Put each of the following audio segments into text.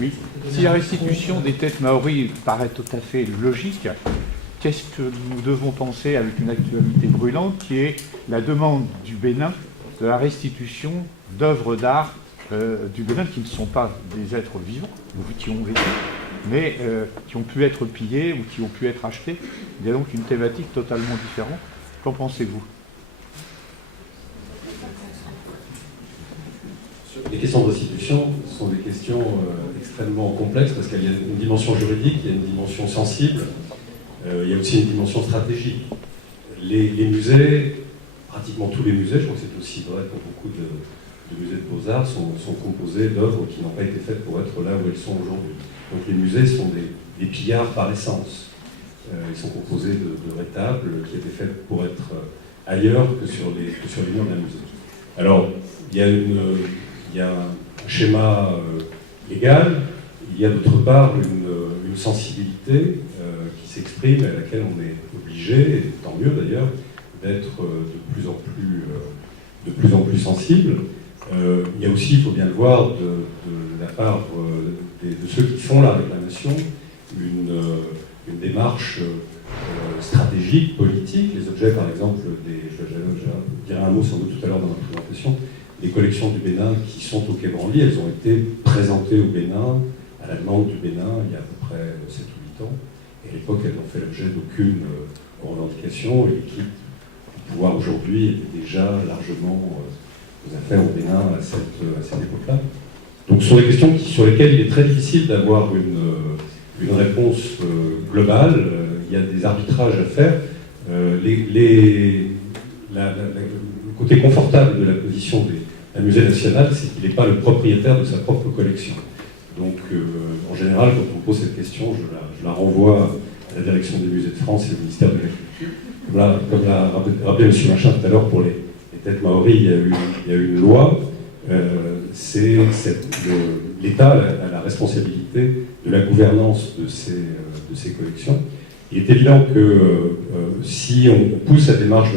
Oui. Si la restitution des têtes maories paraît tout à fait logique, qu'est-ce que nous devons penser avec une actualité brûlante qui est la demande du Bénin de la restitution d'œuvres d'art du Bénin qui ne sont pas des êtres vivants, ou qui ont vécu, mais qui ont pu être pillés ou qui ont pu être achetés. Il y a donc une thématique totalement différente. Qu'en pensez-vous ? Les questions de restitution sont des questions extrêmement complexes parce qu'il y a une dimension juridique, il y a une dimension sensible, il y a aussi une dimension stratégique. Les musées, pratiquement tous les musées, je crois que c'est aussi vrai pour beaucoup de musées de beaux-arts, sont composés d'œuvres qui n'ont pas été faites pour être là où elles sont aujourd'hui. Donc les musées sont des pillards par essence. Ils sont composés de rétables qui étaient faits pour être ailleurs que sur les murs d'un musée. Alors, il y a un schéma légal, il y a d'autre part une sensibilité qui s'exprime et à laquelle on est obligé, et tant mieux d'ailleurs, d'être de plus en plus sensible. Il y a aussi, il faut bien le voir, de la part de ceux qui font la réclamation, une démarche stratégique, politique. Les objets, par exemple, je dirai un mot sans doute tout à l'heure dans ma présentation, les collections du Bénin qui sont au Quai Branly, elles ont été présentées au Bénin, à la demande du Bénin, il y a à peu près 7 ou 8 ans. Et à l'époque, elles n'ont fait l'objet d'aucune revendication, et l'équipe du pouvoir aujourd'hui était déjà largement aux affaires au Bénin à cette époque-là. Donc ce sont des questions sur lesquelles il est très difficile d'avoir une réponse globale. Il y a des arbitrages à faire. Le côté confortable de la position d'un musée national, c'est qu'il n'est pas le propriétaire de sa propre collection. Donc, en général, quand on pose cette question, je la renvoie à la direction des musées de France et au ministère de la Culture. Comme l'a rappelé M. Machin tout à l'heure pour les têtes maories, il y a eu une loi. L'État a la responsabilité de la gouvernance de ces collections. Il est évident que si on pousse la démarche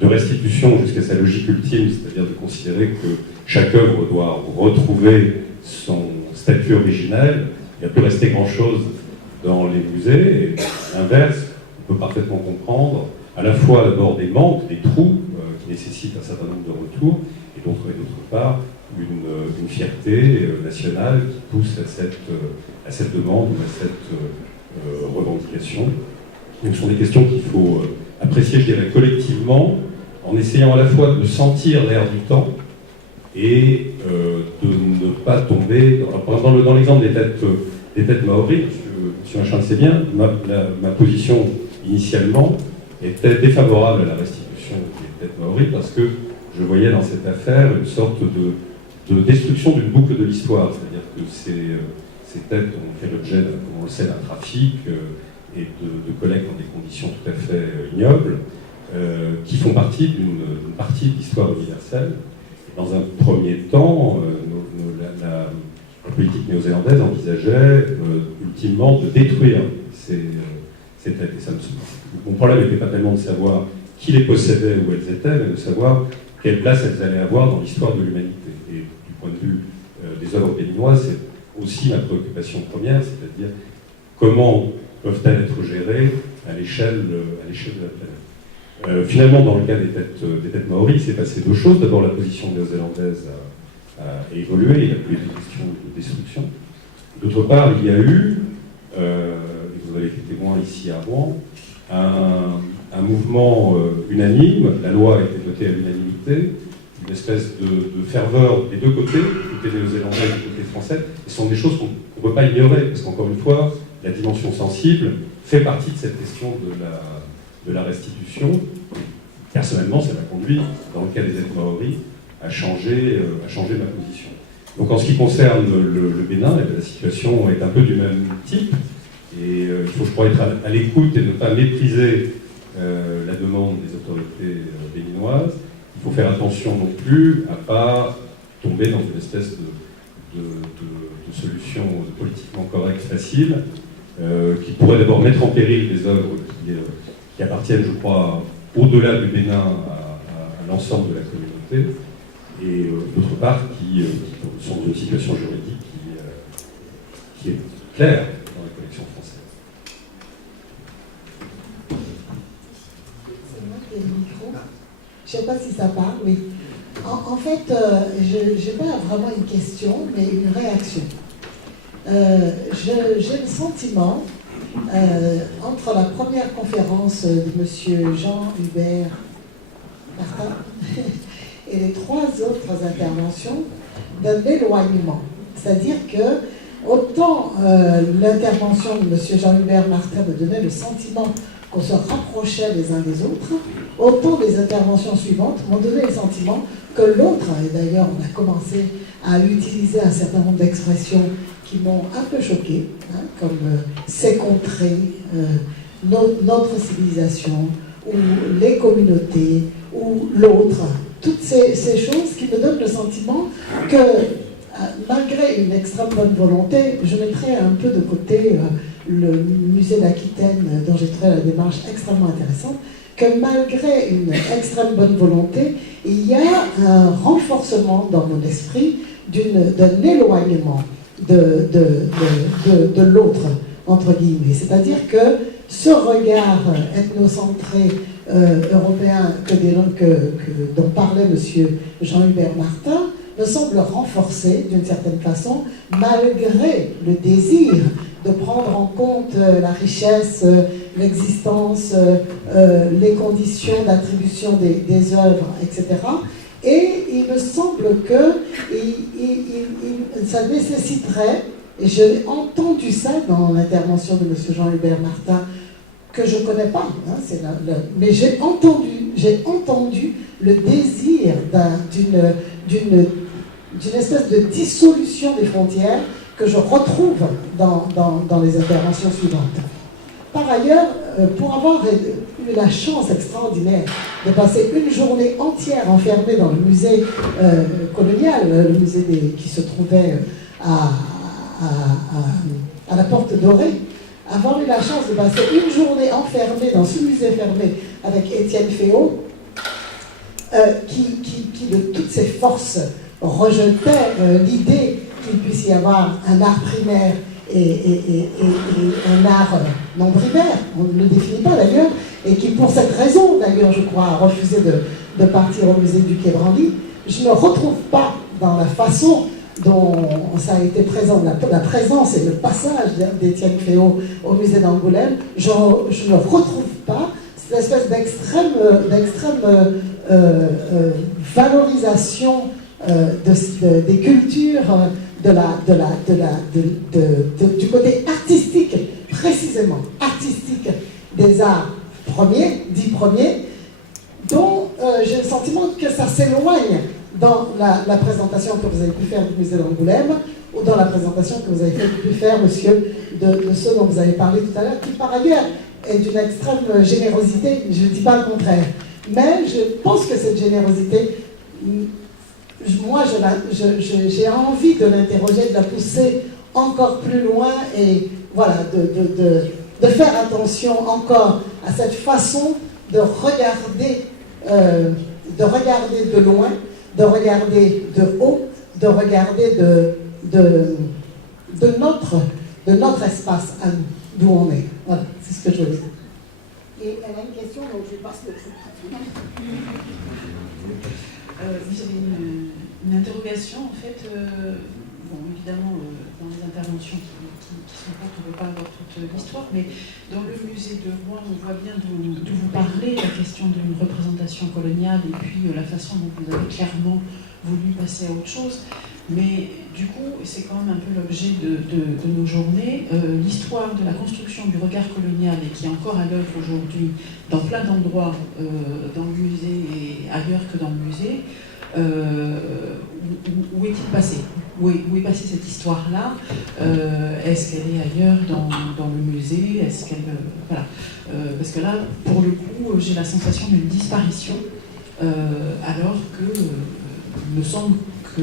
de restitution jusqu'à sa logique ultime, c'est-à-dire de considérer que chaque œuvre doit retrouver son statut originel, il ne peut rester grand-chose dans les musées. Et à l'inverse, on peut parfaitement comprendre à la fois d'abord des manques, des trous qui nécessitent un certain nombre de retours, et d'autre part une fierté nationale qui pousse à cette demande ou à cette revendication. Donc ce sont des questions qu'il faut apprécier, je dirais, collectivement, en essayant à la fois de sentir l'air du temps et de ne pas tomber. Dans l'exemple des têtes maories, M. Machin le sait bien, ma position initialement était défavorable à la restitution des têtes maories parce que je voyais dans cette affaire une sorte de destruction d'une boucle de l'histoire. C'est-à-dire que ces têtes ont fait l'objet, comme on le sait, d'un trafic et de collecte dans des conditions tout à fait ignobles, qui font partie d'une partie de l'histoire universelle. Et dans un premier temps, la politique néo-zélandaise envisageait ultimement de détruire ces têtes. Mon problème n'était pas tellement de savoir qui les possédait, où elles étaient, mais de savoir quelle place elles allaient avoir dans l'histoire de l'humanité. Et du point de vue des œuvres béninoises, c'est aussi ma préoccupation première, c'est-à-dire comment peuvent-elles être gérées à l'échelle de la planète. Finalement, dans le cas des têtes maories, il s'est passé deux choses. D'abord, la position néo-zélandaise a évolué, il n'y a plus de question de destruction. D'autre part, il y a eu, et vous avez été témoin ici à Rouen, un mouvement unanime. La loi a été votée à l'unanimité, une espèce de ferveur des deux côtés, du côté néo-zélandais et du côté français. Et ce sont des choses qu'on ne peut pas ignorer, parce qu'encore une fois, la dimension sensible fait partie de cette question de la restitution. Personnellement, ça m'a conduit, dans le cas des têtes maories, à changer ma position. Donc en ce qui concerne le Bénin, la situation est un peu du même type. Et il faut, je crois, être à l'écoute et ne pas mépriser la demande des autorités béninoises. Il faut faire attention non plus à ne pas tomber dans une espèce de solution politiquement correcte, facile, qui pourrait d'abord mettre en péril des œuvres qui appartiennent, je crois, au-delà du Bénin à l'ensemble de la communauté, et d'autre part qui sont dans une situation juridique qui est clair dans la collection française. C'est moi qui ai le micro. Je ne sais pas si ça parle, mais en fait, je n'ai pas vraiment une question, mais une réaction. J'ai le sentiment, entre la première conférence de M. Jean-Hubert Martin et les 3 autres interventions, d'un éloignement. C'est-à-dire que, autant l'intervention de M. Jean-Hubert Martin me donnait le sentiment qu'on se rapprochait les uns des autres, autant les interventions suivantes m'ont donné le sentiment que l'autre, et d'ailleurs on a commencé à utiliser un certain nombre d'expressions qui m'ont un peu choquée, hein, comme ces contrées, notre civilisation, ou les communautés, ou l'autre, toutes ces choses qui me donnent le sentiment que, malgré une extrême bonne volonté, je mettrai un peu de côté le musée d'Aquitaine, dont j'ai trouvé la démarche extrêmement intéressante, que malgré une extrême bonne volonté, il y a un renforcement dans mon esprit d'un éloignement de l'autre, entre guillemets. C'est-à-dire que ce regard ethnocentré européen dont parlait M. Jean-Hubert Martin me semble renforcé d'une certaine façon, malgré le désir de prendre en compte la richesse, l'existence, les conditions d'attribution des œuvres, etc. Et il me semble que ça nécessiterait, et j'ai entendu ça dans l'intervention de M. Jean-Hubert Martin, que je ne connais pas, hein, mais j'ai entendu le désir d'une espèce de dissolution des frontières que je retrouve dans les interventions suivantes. Par ailleurs, pour avoir eu la chance extraordinaire de passer une journée entière enfermée dans le musée colonial, le musée qui se trouvait à la Porte Dorée, avoir eu la chance de passer une journée enfermée dans ce musée fermé avec Étienne Féot, qui de toutes ses forces rejetait l'idée qu'il puisse y avoir un art primaire et un art non primaire, on ne le définit pas d'ailleurs, et qui pour cette raison d'ailleurs je crois a refusé de partir au musée du Quai Branly. Je ne retrouve pas dans la façon dont ça a été présent, la présence et le passage d'Étienne Féot au musée d'Angoulême, je ne retrouve pas cette espèce d'extrême valorisation des cultures, du côté artistique, précisément artistique des arts premiers, dits premiers, dont j'ai le sentiment que ça s'éloigne dans la présentation que vous avez pu faire du musée d'Angoulême, ou dans la présentation que vous avez pu faire, monsieur, de ceux dont vous avez parlé tout à l'heure, qui par ailleurs est d'une extrême générosité, je ne dis pas le contraire. Mais je pense que cette générosité, moi j'ai envie de l'interroger, de la pousser encore plus loin et voilà, de faire attention encore à cette façon de regarder de loin, de regarder de haut, de regarder de notre espace à nous, d'où on est. Voilà, c'est ce que je veux dire. Et elle a une question, donc je passe le truc. J'avais une interrogation, en fait, bon, évidemment, dans les interventions qui sont courtes, on ne peut pas avoir toute l'histoire, mais dans le musée de Rouen, on voit bien d'où vous parlez, la question d'une représentation coloniale, et puis la façon dont vous avez clairement voulu passer à autre chose. Mais du coup, c'est quand même un peu l'objet de nos journées, l'histoire de la construction du regard colonial, et qui est encore à l'œuvre aujourd'hui dans plein d'endroits, dans le musée et ailleurs que dans le musée. Où est-il passé? Où est passée cette histoire-là? Est-ce qu'elle est ailleurs dans le musée? Est-ce qu'elle voilà. Parce que là, pour le coup, j'ai la sensation d'une disparition, alors que il me semble que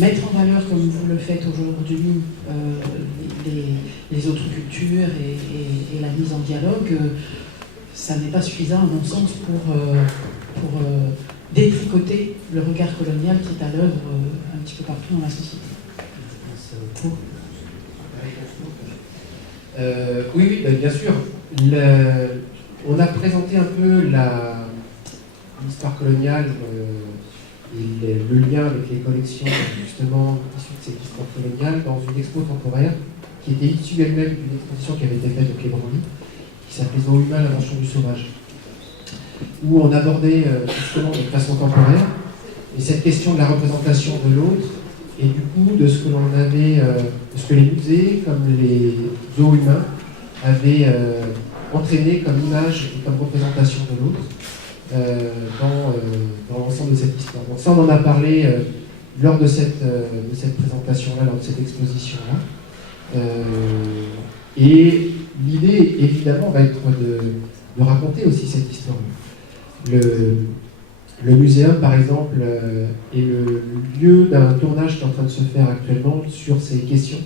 mettre en valeur, comme vous le faites aujourd'hui, les autres cultures et la mise en dialogue, ça n'est pas suffisant, à mon sens, pour détricoter le regard colonial qui est à l'œuvre un petit peu partout dans la société. Oui, ben, bien sûr. On a présenté un peu l'histoire coloniale et le lien avec les collections justement issues de cette histoire coloniale dans une expo temporaire qui était issue elle-même d'une exposition qui avait été faite au Quai Branly, qui s'appelait Zoos humains, l'invention du sauvage, où on abordait justement de façon temporaire et cette question de la représentation de l'autre et du coup de ce que l'on avait, de ce que les musées comme les zoos humains avaient entraîné comme image et comme représentation de l'autre dans l'ensemble de cette histoire. Donc ça, on en a parlé lors de cette présentation-là, lors de cette exposition-là. Et l'idée, évidemment, va être de raconter aussi cette histoire. Le muséum, par exemple, est le lieu d'un tournage qui est en train de se faire actuellement sur ces questions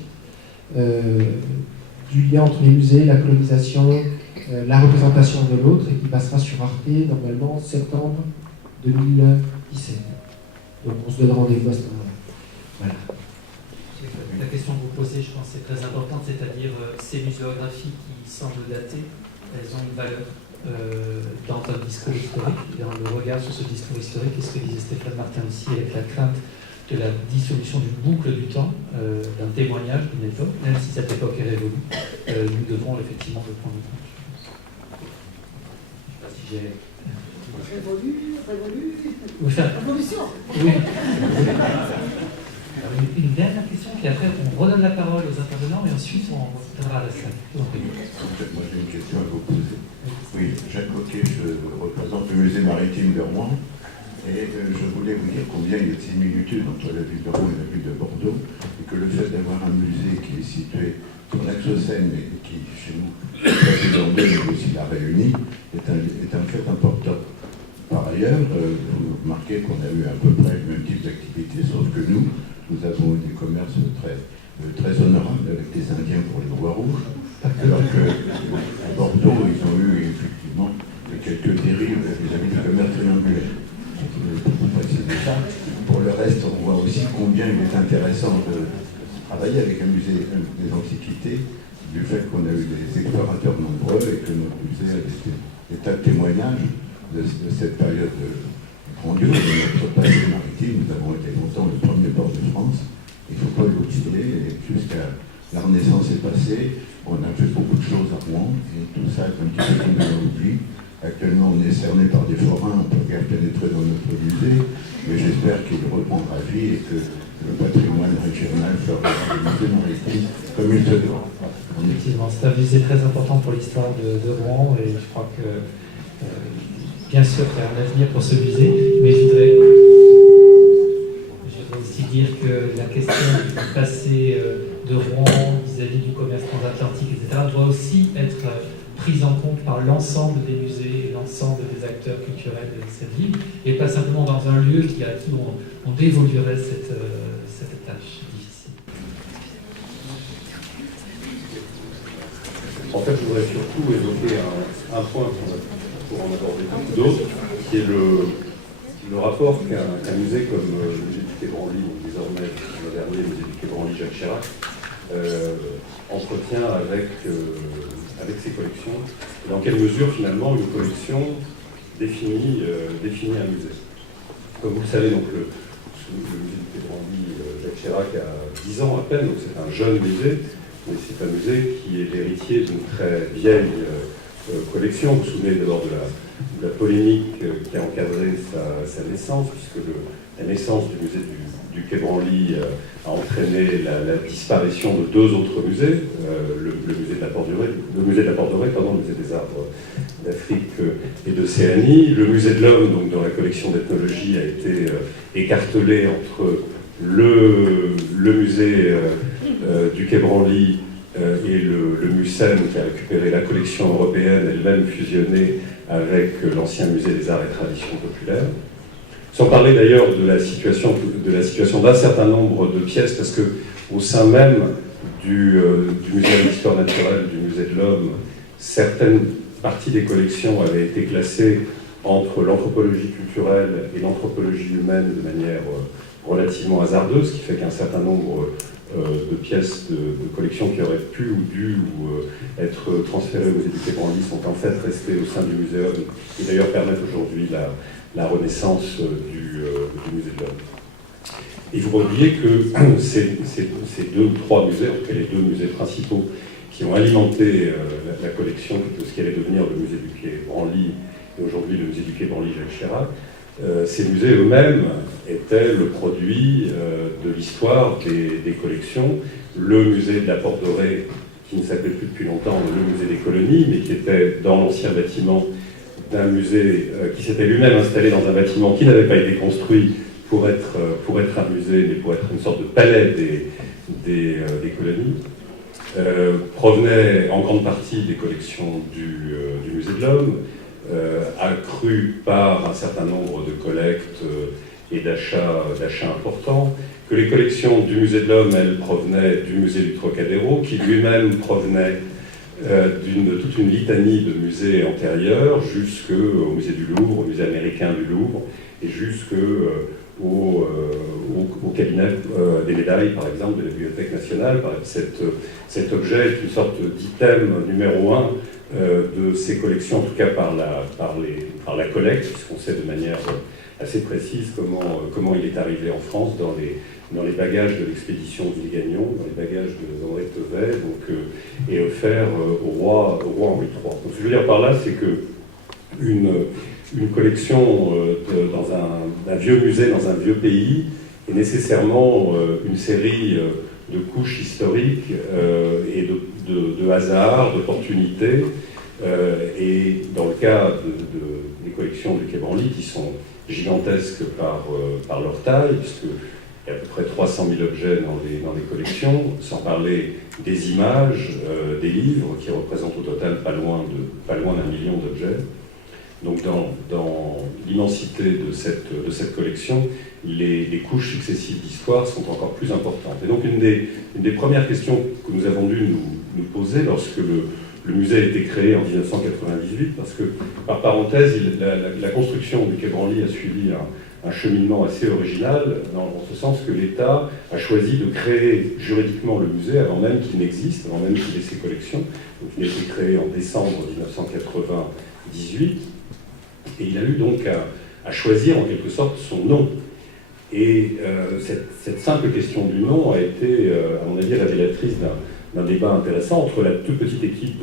du lien entre les musées, la colonisation, la représentation de l'autre, et qui passera sur Arte, normalement, septembre 2017. Donc on se donne rendez-vous à ce moment-là. Voilà. La question que vous posez, je pense, est très importante, c'est-à-dire ces muséographies qui semblent datées, elles ont une valeur dans un discours historique, dans le regard sur ce discours historique, et ce que disait Stéphane Martin aussi, avec la crainte de la dissolution d'une boucle du temps, d'un témoignage d'une époque, même si cette époque est révolue, nous devons effectivement le prendre en compte. Je ne sais pas si j'ai... Révolution. Oui. Alors, une dernière question, puis après on redonne la parole aux intervenants et ensuite on retournera à la salle. Moi j'ai une question à vous poser. Oui, Jacques Coquet, je représente le musée maritime de Rouen et je voulais vous dire combien il y a de similitudes entre la ville de Rouen et la ville de Bordeaux et que le fait d'avoir un musée qui est situé sur l'axe Seine et qui, chez nous, la ville de Bordeaux, mais aussi la Réunie, est un fait important. Par ailleurs, vous remarquez qu'on a eu à peu près le même type d'activité, sauf que nous avons eu des commerces très honorables avec les Indiens pour les bois rouges, alors qu'à Bordeaux, ils ont eu effectivement quelques dérives vis-à-vis du commerce triangulaire. Pour vous préciser ça. Pour le reste, on voit aussi combien il est intéressant de travailler avec un musée des Antiquités, du fait qu'on a eu des explorateurs nombreux et que notre musée a des tas de témoignages de cette période grandiose de notre passé maritime. Nous avons été longtemps le premier port de France. Il ne faut pas l'oublier. Et jusqu'à la Renaissance est passée, on a fait beaucoup de choses à Rouen et tout ça est un petit peu tombé dans l'oubli. Actuellement, on est cerné par des forains, on peut bien pénétrer dans notre musée, mais j'espère qu'il reprendra vie et que le patrimoine régional fera le musée maritime comme il se doit. Effectivement, c'est un musée très important pour l'histoire de Rouen et je crois que bien sûr qu'il y a un avenir pour ce musée, mais je voudrais aussi dire que la question du passé de Rouen vis-à-vis du commerce transatlantique, etc., doit aussi être prise en compte par l'ensemble des musées et l'ensemble des acteurs culturels de cette ville, et pas simplement dans un lieu à qui on dévoluerait cette tâche difficile. En fait, je voudrais surtout évoquer un point pour en aborder beaucoup d'autres, qui est le rapport qu'un musée comme le musée du Quai Branly, ou désormais le dernier musée du Quai Branly Jacques Chirac, entretient avec ses collections, et dans quelle mesure finalement une collection définit un musée. Comme vous le savez, donc, le musée du Quai Branly Jacques Chirac a 10 ans à peine, donc c'est un jeune musée, mais c'est un musée qui est l'héritier d'une très vieille collection. Vous vous souvenez d'abord de la polémique qui a encadré sa naissance, puisque la naissance du musée du Quai Branly a entraîné la disparition de 2 autres musées, le musée de la Porte de Ré, le musée des Arbres d'Afrique et d'Océanie. Le musée de l'Homme, donc dans la collection d'ethnologie, a été écartelé entre le musée du Quai Branly et le MUSEM, qui a récupéré la collection européenne, elle-même fusionnée avec l'ancien musée des arts et traditions populaires. Sans parler d'ailleurs de la situation d'un certain nombre de pièces, parce qu'au sein même du musée d'histoire naturelle, du musée de l'Homme, certaines parties des collections avaient été classées entre l'anthropologie culturelle et l'anthropologie humaine de manière relativement hasardeuse, ce qui fait qu'un certain nombre de pièces de collection qui auraient pu ou dû être transférées au musée du Quai Branly sont en fait restées au sein du muséum et d'ailleurs permettent aujourd'hui la renaissance du musée de l'homme. Il ne faut pas oublier que ces deux ou trois musées, en tout cas les deux musées principaux qui ont alimenté la collection de ce qui allait devenir le musée du Quai Branly et aujourd'hui le musée du Quai Branly-Jacques Chirac, ces musées eux-mêmes étaient le produit de l'histoire des collections. Le musée de la Porte Dorée, qui ne s'appelait plus depuis longtemps le musée des colonies, mais qui était dans l'ancien bâtiment d'un musée qui s'était lui-même installé dans un bâtiment qui n'avait pas été construit pour être un musée, mais pour être une sorte de palais des colonies, provenait en grande partie des collections du musée de l'Homme, accru par un certain nombre de collectes et d'achats importants, que les collections du musée de l'Homme, elles, provenaient du musée du Trocadéro, qui lui-même provenait de toute une litanie de musées antérieurs, jusqu'au musée du Louvre, au musée américain du Louvre, et jusqu'au cabinet des médailles, par exemple, de la Bibliothèque nationale. Cet objet est une sorte d'item numéro 1 de ces collections, en tout cas par la collecte, puisqu'on sait de manière assez précise comment il est arrivé en France dans les bagages de l'expédition Ville-Gagnon, dans les bagages d'André Tevet, et offert au roi Henri III. Donc, ce que je veux dire par là, c'est que une collection dans un vieux musée, dans un vieux pays, est nécessairement une série de couches historiques et de hasards, d'opportunités. Et dans le cas des collections du Quai Branly, qui sont gigantesques par leur taille, puisqu'il y a à peu près 300 000 objets dans les collections, sans parler des images, des livres, qui représentent au total pas loin d'1 million d'objets. Donc dans l'immensité de cette collection, les couches successives d'histoire sont encore plus importantes. Et donc une des premières questions que nous avons dû nous poser lorsque le musée a été créé en 1998, parce que, par parenthèse, la construction du Quai Branly a suivi un cheminement assez original, dans ce sens que l'État a choisi de créer juridiquement le musée avant même qu'il n'existe, avant même qu'il ait ses collections. Donc il a été créé en décembre 1998. Et il a eu donc à choisir en quelque sorte son nom. Et cette simple question du nom a été, à mon avis, révélatrice d'un débat intéressant entre la toute petite équipe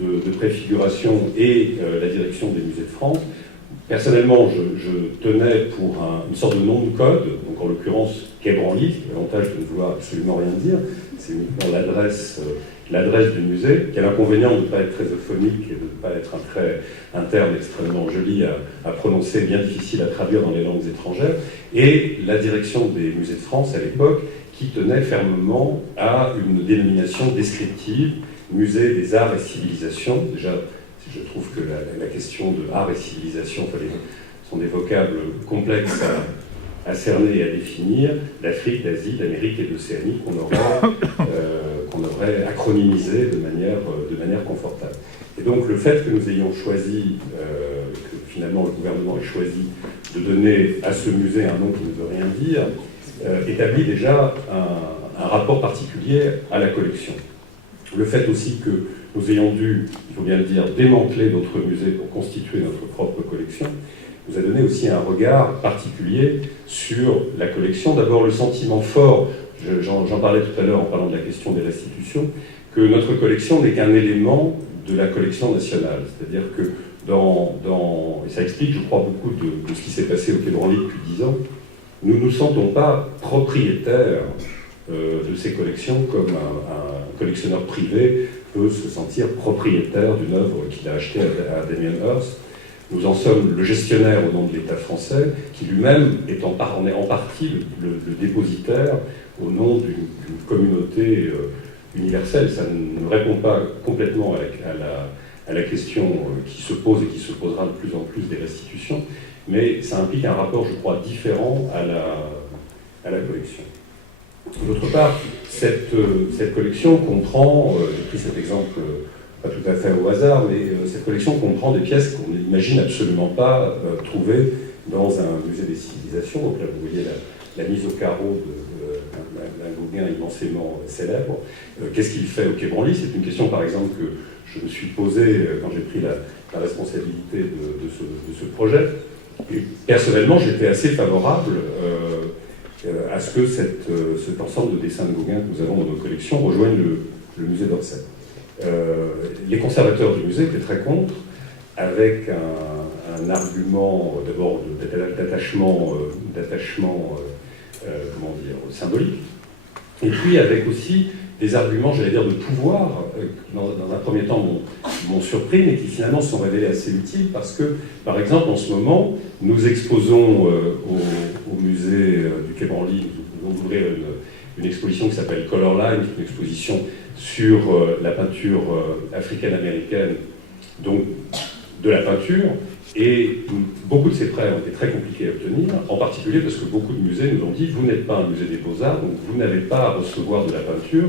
de préfiguration et la direction des musées de France. Personnellement, je tenais pour une sorte de nom de code, donc en l'occurrence Quai Branly, l'avantage de ne vouloir absolument rien dire, c'est uniquement l'adresse du musée, qui a l'inconvénient de ne pas être très euphonique et de ne pas être un terme extrêmement joli à prononcer, bien difficile à traduire dans les langues étrangères, et la direction des musées de France à l'époque, qui tenait fermement à une dénomination descriptive, musée des arts et civilisations. Déjà, je trouve que la question de art et civilisation sont des vocables complexes à cerner et à définir, d'Afrique, d'Asie, d'Amérique et d'Océanie, qu'on aurait acronymisé de manière confortable. Et donc le fait que nous ayons choisi, que finalement le gouvernement ait choisi de donner à ce musée un nom qui ne veut rien dire, établit déjà un rapport particulier à la collection. Le fait aussi que nous ayons dû, il faut bien le dire, démanteler notre musée pour constituer notre propre collection, nous a donné aussi un regard particulier sur la collection. D'abord, le sentiment fort, j'en parlais tout à l'heure en parlant de la question des restitutions, que notre collection n'est qu'un élément de la collection nationale. C'est-à-dire que et ça explique, je crois, beaucoup de ce qui s'est passé au Quai Branly depuis 10 ans, nous ne nous sentons pas propriétaires de ces collections comme un collectionneur privé peut se sentir propriétaire d'une œuvre qu'il a achetée à Damien Hirst. Nous en sommes le gestionnaire au nom de l'État français, qui lui-même est en partie le dépositaire au nom d'une communauté universelle. Ça ne répond pas complètement à la question qui se pose et qui se posera de plus en plus des restitutions, mais ça implique un rapport, je crois, différent à la collection. D'autre part, cette collection comprend, j'ai pris cet exemple pas tout à fait au hasard, mais cette collection comprend des pièces qu'on n'imagine absolument pas trouver dans un musée des civilisations. Donc là, vous voyez la mise au carreau d'un Gauguin immensément célèbre. Qu'est-ce qu'il fait au Quai Branly? C'est une question, par exemple, que je me suis posée quand j'ai pris la responsabilité de ce projet. Et personnellement, j'étais assez favorable à ce que cet ensemble de dessins de Gauguin que nous avons dans nos collections rejoigne le musée d'Orsay. Les conservateurs du musée étaient très contre, avec un argument d'abord d'attachement comment dire, symbolique, et puis avec aussi des arguments, j'allais dire, de pouvoir, dans un premier temps m'ont surpris, mais qui finalement sont révélés assez utiles, parce que, par exemple, en ce moment, nous exposons au musée du Quai Branly, nous allons ouvrir une exposition qui s'appelle Color Line, une exposition sur la peinture africaine-américaine, donc de la peinture, et beaucoup de ces prêts ont été très compliqués à obtenir, en particulier parce que beaucoup de musées nous ont dit « vous n'êtes pas un musée des beaux-arts, donc vous n'avez pas à recevoir de la peinture,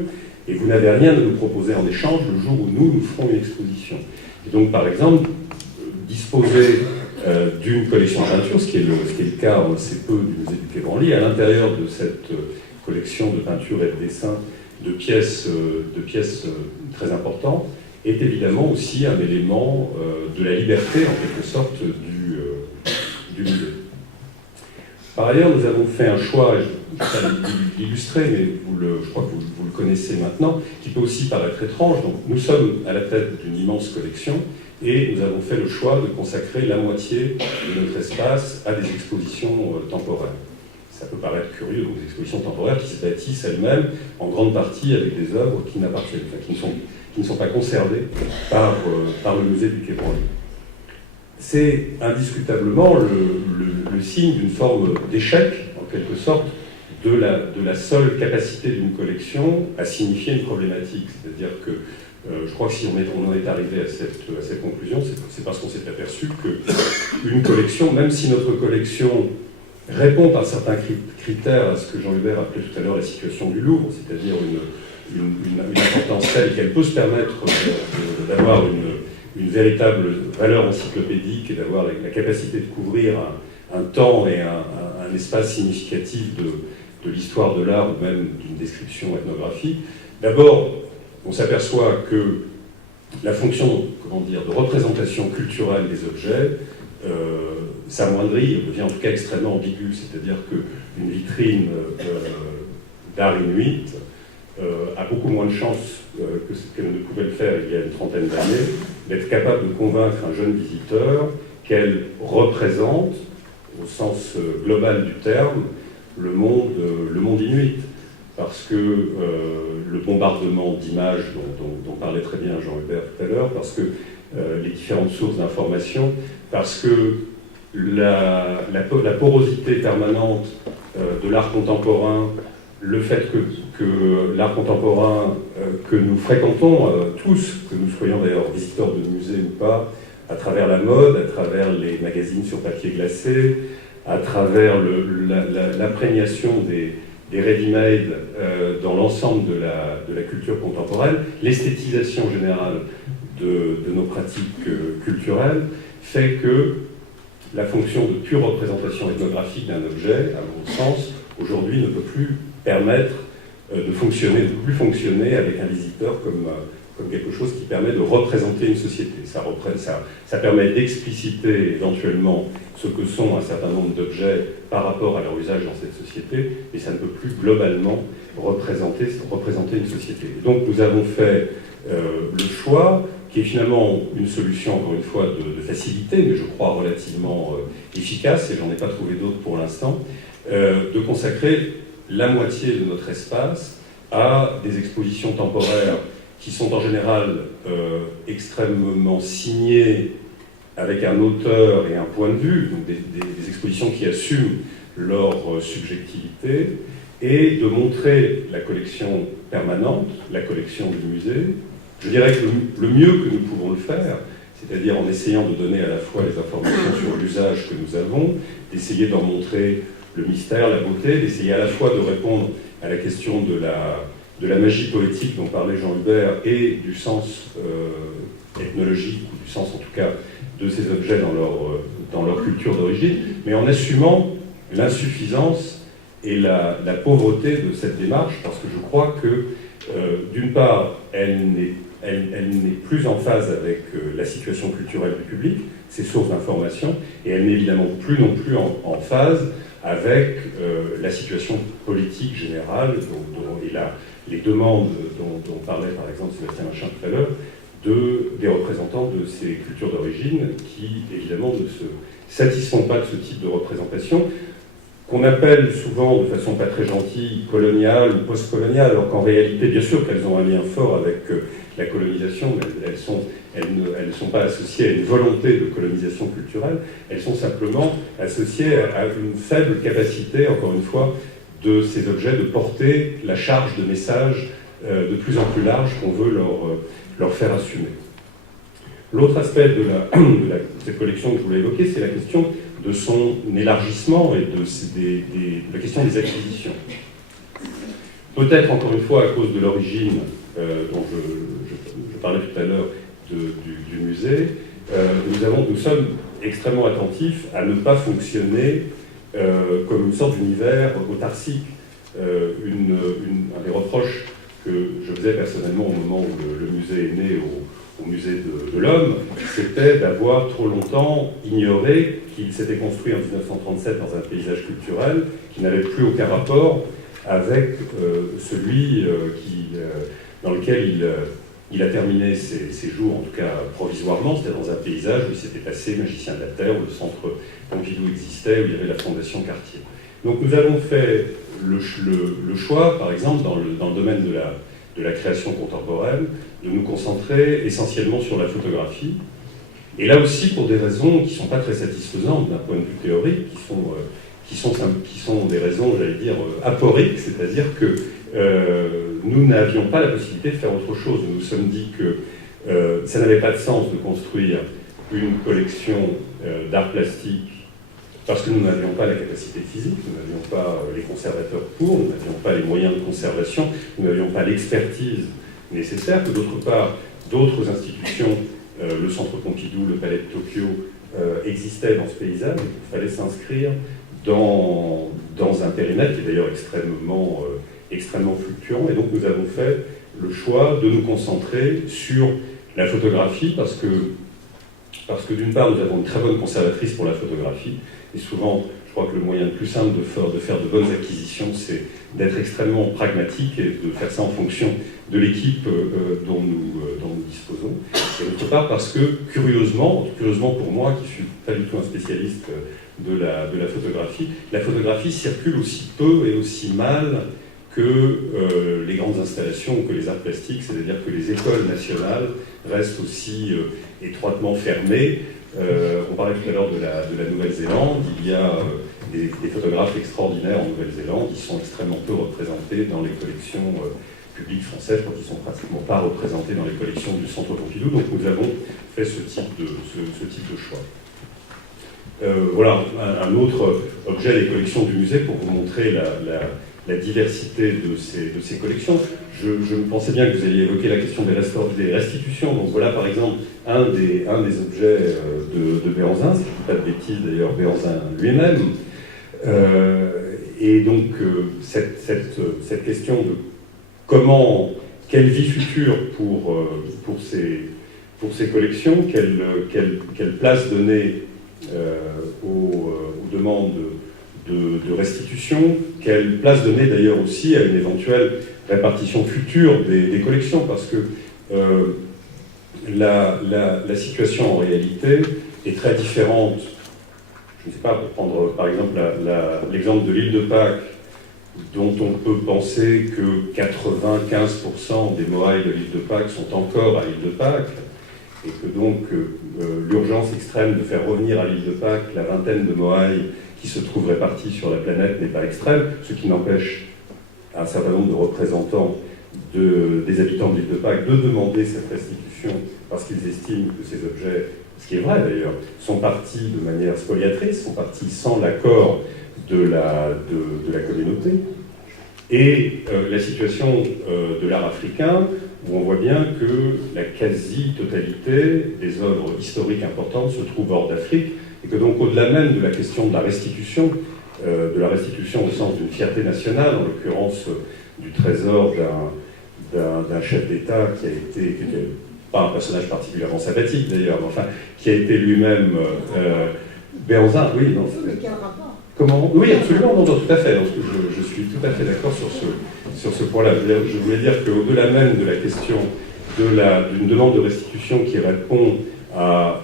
et vous n'avez rien à nous proposer en échange le jour où nous ferons une exposition ». Et donc, par exemple, disposer d'une collection de peinture, ce qui est le cas, on le sait peu, du musée du Quai Branly, à l'intérieur de cette collection de peinture et de dessins, de pièces très importantes, est évidemment aussi un élément de la liberté, en quelque sorte, du musée. Par ailleurs, nous avons fait un choix, je ne vais pas l'illustrer, mais je crois que vous le connaissez maintenant, qui peut aussi paraître étrange. Donc, nous sommes à la tête d'une immense collection, et nous avons fait le choix de consacrer la moitié de notre espace à des expositions temporaires. Ça peut paraître curieux, donc des expositions temporaires qui se bâtissent elles-mêmes, en grande partie avec des œuvres qui n'appartiennent, enfin, qui ne sont pas conservées par le musée du Quai Branly. C'est indiscutablement le signe d'une forme d'échec, en quelque sorte, de la seule capacité d'une collection à signifier une problématique. C'est-à-dire que je crois que si on en est arrivé à cette conclusion, c'est parce qu'on s'est aperçu qu'une collection, même si notre collection répond par certains critères à ce que Jean Hubert appelait tout à l'heure la situation du Louvre, c'est-à-dire une importance telle qu'elle peut se permettre d'avoir une véritable valeur encyclopédique et d'avoir la capacité de couvrir un temps et un espace significatif de l'histoire de l'art ou même d'une description ethnographique. D'abord, on s'aperçoit que la fonction, comment dire, de représentation culturelle des objets s'amoindrit, devient en tout cas extrêmement ambiguë, c'est-à-dire qu'une vitrine d'art inuit a beaucoup moins de chances que ce qu'elle ne pouvait le faire il y a une trentaine d'années, d'être capable de convaincre un jeune visiteur qu'elle représente, au sens global du terme, le monde inuit. Parce que le bombardement d'images dont parlait très bien Jean Hubert tout à l'heure, parce que les différentes sources d'information, parce que la porosité permanente de l'art contemporain, le fait que l'art contemporain que nous fréquentons tous, que nous soyons d'ailleurs visiteurs de musées ou pas, à travers la mode, à travers les magazines sur papier glacé, à travers l'imprégnation des ready-made dans l'ensemble de la culture contemporaine, l'esthétisation générale de nos pratiques culturelles fait que la fonction de pure représentation ethnographique d'un objet, à mon sens, aujourd'hui ne peut plus permettre de fonctionner, ne peut plus fonctionner avec un visiteur comme quelque chose qui permet de représenter une société. Ça permet d'expliciter éventuellement ce que sont un certain nombre d'objets par rapport à leur usage dans cette société, mais ça ne peut plus globalement représenter une société. Et donc nous avons fait le choix, qui est finalement une solution, encore une fois, de facilité, mais je crois relativement efficace, et j'en ai pas trouvé d'autres pour l'instant, de consacrer la moitié de notre espace à des expositions temporaires qui sont en général extrêmement signées avec un auteur et un point de vue, donc des expositions qui assument leur subjectivité, et de montrer la collection permanente, la collection du musée. Je dirais que le mieux que nous pouvons le faire, c'est-à-dire en essayant de donner à la fois les informations sur l'usage que nous avons, d'essayer d'en montrer le mystère, la beauté, d'essayer à la fois de répondre à la question de de la magie poétique dont parlait Jean Hubert et du sens ethnologique, ou du sens en tout cas de ces objets dans leur culture d'origine, mais en assumant l'insuffisance et la pauvreté de cette démarche, parce que je crois que, d'une part, elle n'est plus en phase avec la situation culturelle du public, ses sources d'information, et elle n'est évidemment plus non plus en phase avec la situation politique générale et les demandes dont parlait par exemple Sébastien Machin tout à l'heure, des représentants de ces cultures d'origine qui, évidemment, ne se satisfont pas de ce type de représentation, qu'on appelle souvent, de façon pas très gentille, coloniale ou post-coloniale, alors qu'en réalité, bien sûr qu'elles ont un lien fort avec la colonisation, mais elles ne sont pas associées à une volonté de colonisation culturelle, elles sont simplement associées à une faible capacité, encore une fois, de ces objets de porter la charge de messages de plus en plus large qu'on veut leur faire assumer. L'autre aspect de cette collection que je voulais évoquer, c'est la question de son élargissement et de la question des acquisitions. Peut-être, encore une fois, à cause de l'origine dont je parlais tout à l'heure du musée, nous sommes extrêmement attentifs à ne pas fonctionner comme une sorte d'univers autarcique. Un des reproches que je faisais personnellement au moment où le musée est né au musée de l'Homme, c'était d'avoir trop longtemps ignoré qu'il s'était construit en 1937 dans un paysage culturel qui n'avait plus aucun rapport avec celui dans lequel il a terminé ses jours, en tout cas provisoirement, c'était dans un paysage où il s'était passé Magicien de la Terre, où le centre Pompidou existait, où il y avait la Fondation Cartier. Donc nous avons fait le choix, par exemple, dans le domaine de la création contemporaine, de nous concentrer essentiellement sur la photographie. Et là aussi, pour des raisons qui ne sont pas très satisfaisantes d'un point de vue théorique, qui sont des raisons, j'allais dire, aporiques, c'est-à-dire que nous n'avions pas la possibilité de faire autre chose. Nous nous sommes dit que ça n'avait pas de sens de construire une collection d'art plastique parce que nous n'avions pas la capacité physique, nous n'avions pas les conservateurs pour, nous n'avions pas les moyens de conservation, nous n'avions pas l'expertise nécessaire, que d'autre part, d'autres institutions, le Centre Pompidou, le Palais de Tokyo, existaient dans ce paysage, et qu'il fallait s'inscrire dans un périmètre qui est d'ailleurs extrêmement fluctuant. Et donc nous avons fait le choix de nous concentrer sur la photographie, parce que d'une part, nous avons une très bonne conservatrice pour la photographie, et souvent, je crois que le moyen le plus simple de faire de bonnes acquisitions, c'est d'être extrêmement pragmatique et de faire ça en fonction de l'équipe dont nous disposons. Et d'autre part, parce que, curieusement pour moi, qui ne suis pas du tout un spécialiste de la photographie circule aussi peu et aussi mal que les grandes installations ou que les arts plastiques, c'est-à-dire que les écoles nationales restent aussi étroitement fermées. On parlait tout à l'heure de la Nouvelle-Zélande. Il y a des photographes extraordinaires en Nouvelle-Zélande qui sont extrêmement peu représentés dans les collections publiques françaises. Je crois qu'ils ne sont pratiquement pas représentés dans les collections du Centre Pompidou. Donc nous avons fait ce type de choix. Voilà un autre objet des collections du musée pour vous montrer la diversité de ces collections. Je pensais bien que vous alliez évoquer la question des restitutions. Donc voilà par exemple un des objets de Béhanzin, si je ne dis pas de bêtises d'ailleurs, Béhanzin lui-même. Et donc cette question de quelle vie future pour ces collections, quelle place donner aux demandes de restitution, quelle place donner d'ailleurs aussi à une éventuelle répartition future des collections, parce que la situation en réalité est très différente. Je ne sais pas, pour prendre par exemple l'exemple de l'île de Pâques, dont on peut penser que 95% des moailles de l'île de Pâques sont encore à l'île de Pâques, et que donc l'urgence extrême de faire revenir à l'île de Pâques la vingtaine de moailles qui se trouvent réparties sur la planète n'est pas extrême, ce qui n'empêche un certain nombre de représentants des habitants de l'île de Pâques de demander cette restitution parce qu'ils estiment que ces objets, ce qui est vrai d'ailleurs, sont partis de manière spoliatrice, sont partis sans l'accord de la communauté. et la situation de l'art africain, où on voit bien que la quasi-totalité des œuvres historiques importantes se trouvent hors d'Afrique, et que donc au-delà même de la question de la restitution au sens d'une fierté nationale, en l'occurrence du trésor d'un chef d'État qui n'était pas un personnage particulièrement sympathique d'ailleurs, mais enfin, qui a été lui-même Béhanzin, oui, non. Mais quel rapport? Comment? Oui, absolument, non, tout à fait. Donc, je suis tout à fait d'accord sur ce point-là. Je voulais dire qu'au-delà même de la question d'une demande de restitution qui répond à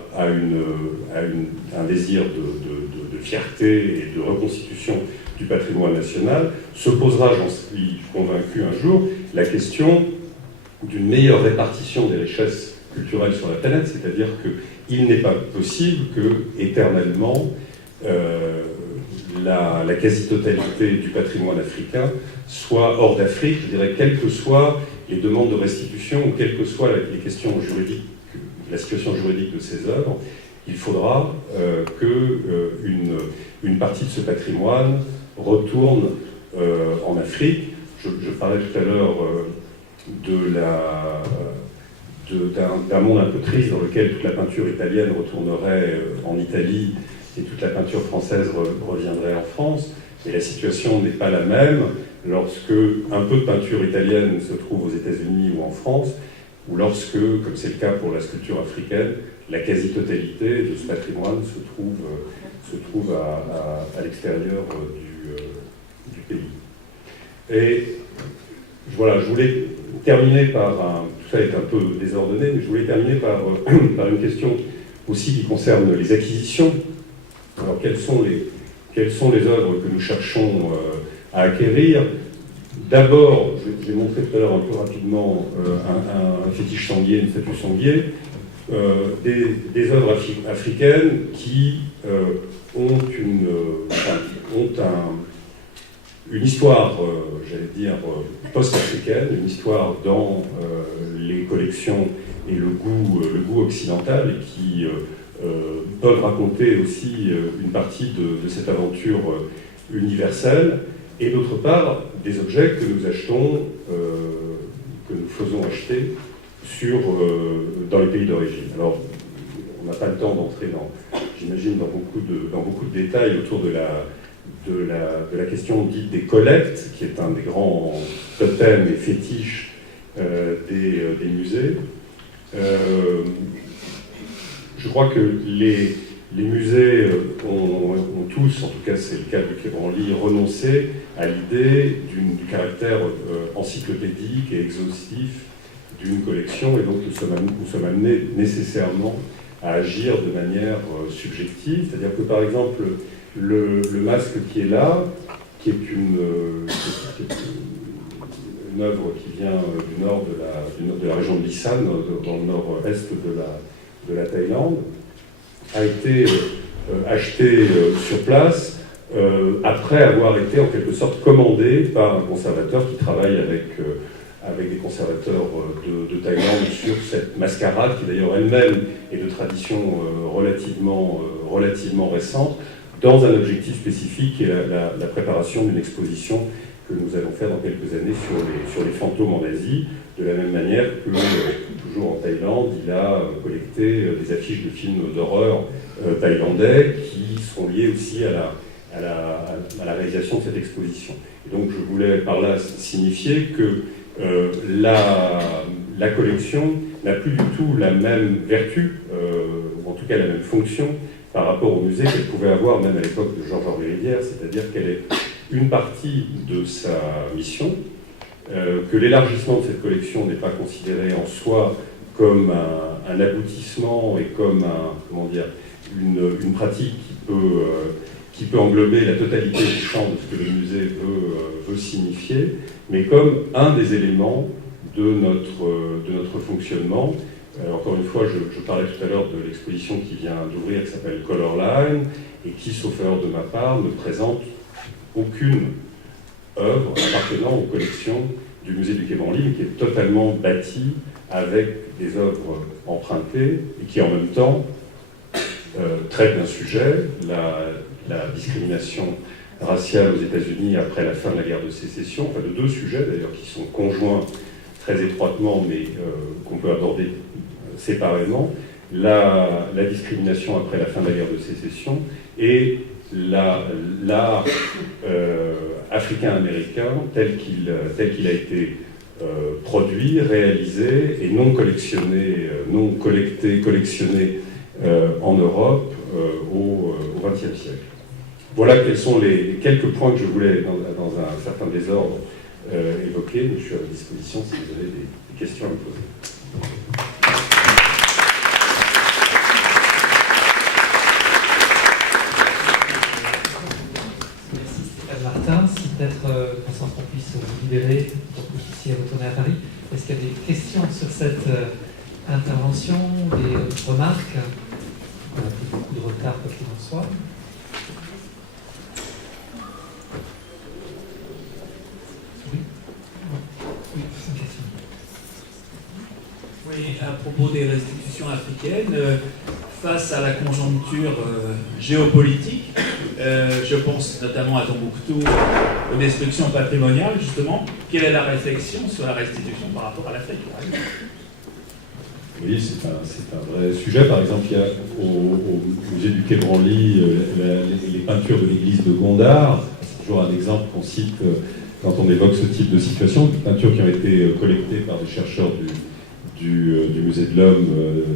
un désir de fierté et de reconstitution du patrimoine national, se posera, j'en suis convaincu un jour, la question d'une meilleure répartition des richesses culturelles sur la planète, c'est-à-dire qu'il n'est pas possible que, éternellement, la quasi-totalité du patrimoine africain soit hors d'Afrique, je dirais, quelles que soient les demandes de restitution ou quelles que soient les questions juridiques, la situation juridique de ces œuvres. Il faudra qu'une partie de ce patrimoine retourne en Afrique. Je parlais tout à l'heure d'un monde un peu triste dans lequel toute la peinture italienne retournerait en Italie et toute la peinture française reviendrait en France. Mais la situation n'est pas la même lorsque un peu de peinture italienne se trouve aux États-Unis ou en France, ou lorsque, comme c'est le cas pour la sculpture africaine, la quasi-totalité de ce patrimoine se trouve à l'extérieur du pays. Et voilà, je voulais terminer par tout ça est un peu désordonné, mais je voulais terminer par une question aussi qui concerne les acquisitions. Alors, quelles sont les œuvres que nous cherchons à acquérir? D'abord, j'ai montré tout à l'heure un peu rapidement un fétiche sanguier, une statue sanguier, des œuvres africaines qui ont une histoire, j'allais dire, post-africaine, une histoire dans les collections et le goût occidental, et qui peuvent raconter aussi une partie de cette aventure universelle, et d'autre part, des objets que nous achetons, que nous faisons acheter dans les pays d'origine. Alors, on n'a pas le temps d'entrer j'imagine, dans beaucoup de détails autour de la question dite des collectes, qui est un des grands totems et fétiches des musées. Je crois que les musées ont tous, en tout cas c'est le cas du Quai Branly, renoncé à l'idée du caractère encyclopédique et exhaustif d'une collection, et donc nous sommes amenés nécessairement à agir de manière subjective. C'est-à-dire que par exemple, le masque qui est là, qui est une œuvre qui vient du nord de la région de l'Isan, dans le nord-est de la Thaïlande, a été acheté sur place après avoir été en quelque sorte commandé par un conservateur qui travaille avec des conservateurs de Thaïlande sur cette mascarade, qui d'ailleurs elle-même est de tradition relativement récente, dans un objectif spécifique qui est la préparation d'une exposition que nous allons faire dans quelques années sur les fantômes en Asie, de la même manière que, toujours en Thaïlande, il a collecté des affiches de films d'horreur thaïlandais qui sont liés aussi à la réalisation de cette exposition. Et donc je voulais par là signifier que la collection n'a plus du tout la même vertu, ou en tout cas la même fonction, par rapport au musée qu'elle pouvait avoir même à l'époque de Georges-Henri Rivière, c'est-à-dire qu'elle est une partie de sa mission, que l'élargissement de cette collection n'est pas considéré en soi comme un aboutissement et comme une pratique qui peut englober la totalité du champ de ce que le musée veut signifier, mais comme un des éléments de notre fonctionnement. Encore une fois, je parlais tout à l'heure de l'exposition qui vient d'ouvrir, qui s'appelle Colorline, et qui, sauf erreur de ma part, ne présente aucune œuvre appartenant aux collections du musée du Quai Branly, mais qui est totalement bâtie avec des œuvres empruntées, et qui en même temps traite d'un sujet, la discrimination raciale aux États-Unis après la fin de la guerre de sécession, enfin de deux sujets d'ailleurs qui sont conjoints très étroitement, mais qu'on peut aborder séparément, la discrimination après la fin de la guerre de sécession et l'art africain-américain tel qu'il a été produit, réalisé et non collectionné, collectionné en Europe au XXe siècle. Voilà quels sont les quelques points que je voulais, dans un certain désordre, évoquer. Je suis à votre disposition si vous avez des questions à me poser. Martin, si peut-être, de façon qu'on puisse vous libérer, pour que vous puissiez retourner à Paris, est-ce qu'il y a des questions sur cette intervention, des remarques? On a pris beaucoup de retard, quoi qu'il en soit. Oui, une question. Oui, à propos des restitutions africaines, face à la conjoncture géopolitique, je pense notamment à Tombouctou, aux destructions patrimoniales, justement. Quelle est la réflexion sur la restitution par rapport à l'Afrique, par exemple? Oui, c'est un vrai sujet. Par exemple, il y a au musée du Quai Branly les peintures de l'église de Gondar. C'est toujours un exemple qu'on cite quand on évoque ce type de situation. Des peintures qui ont été collectées par des chercheurs du musée de l'Homme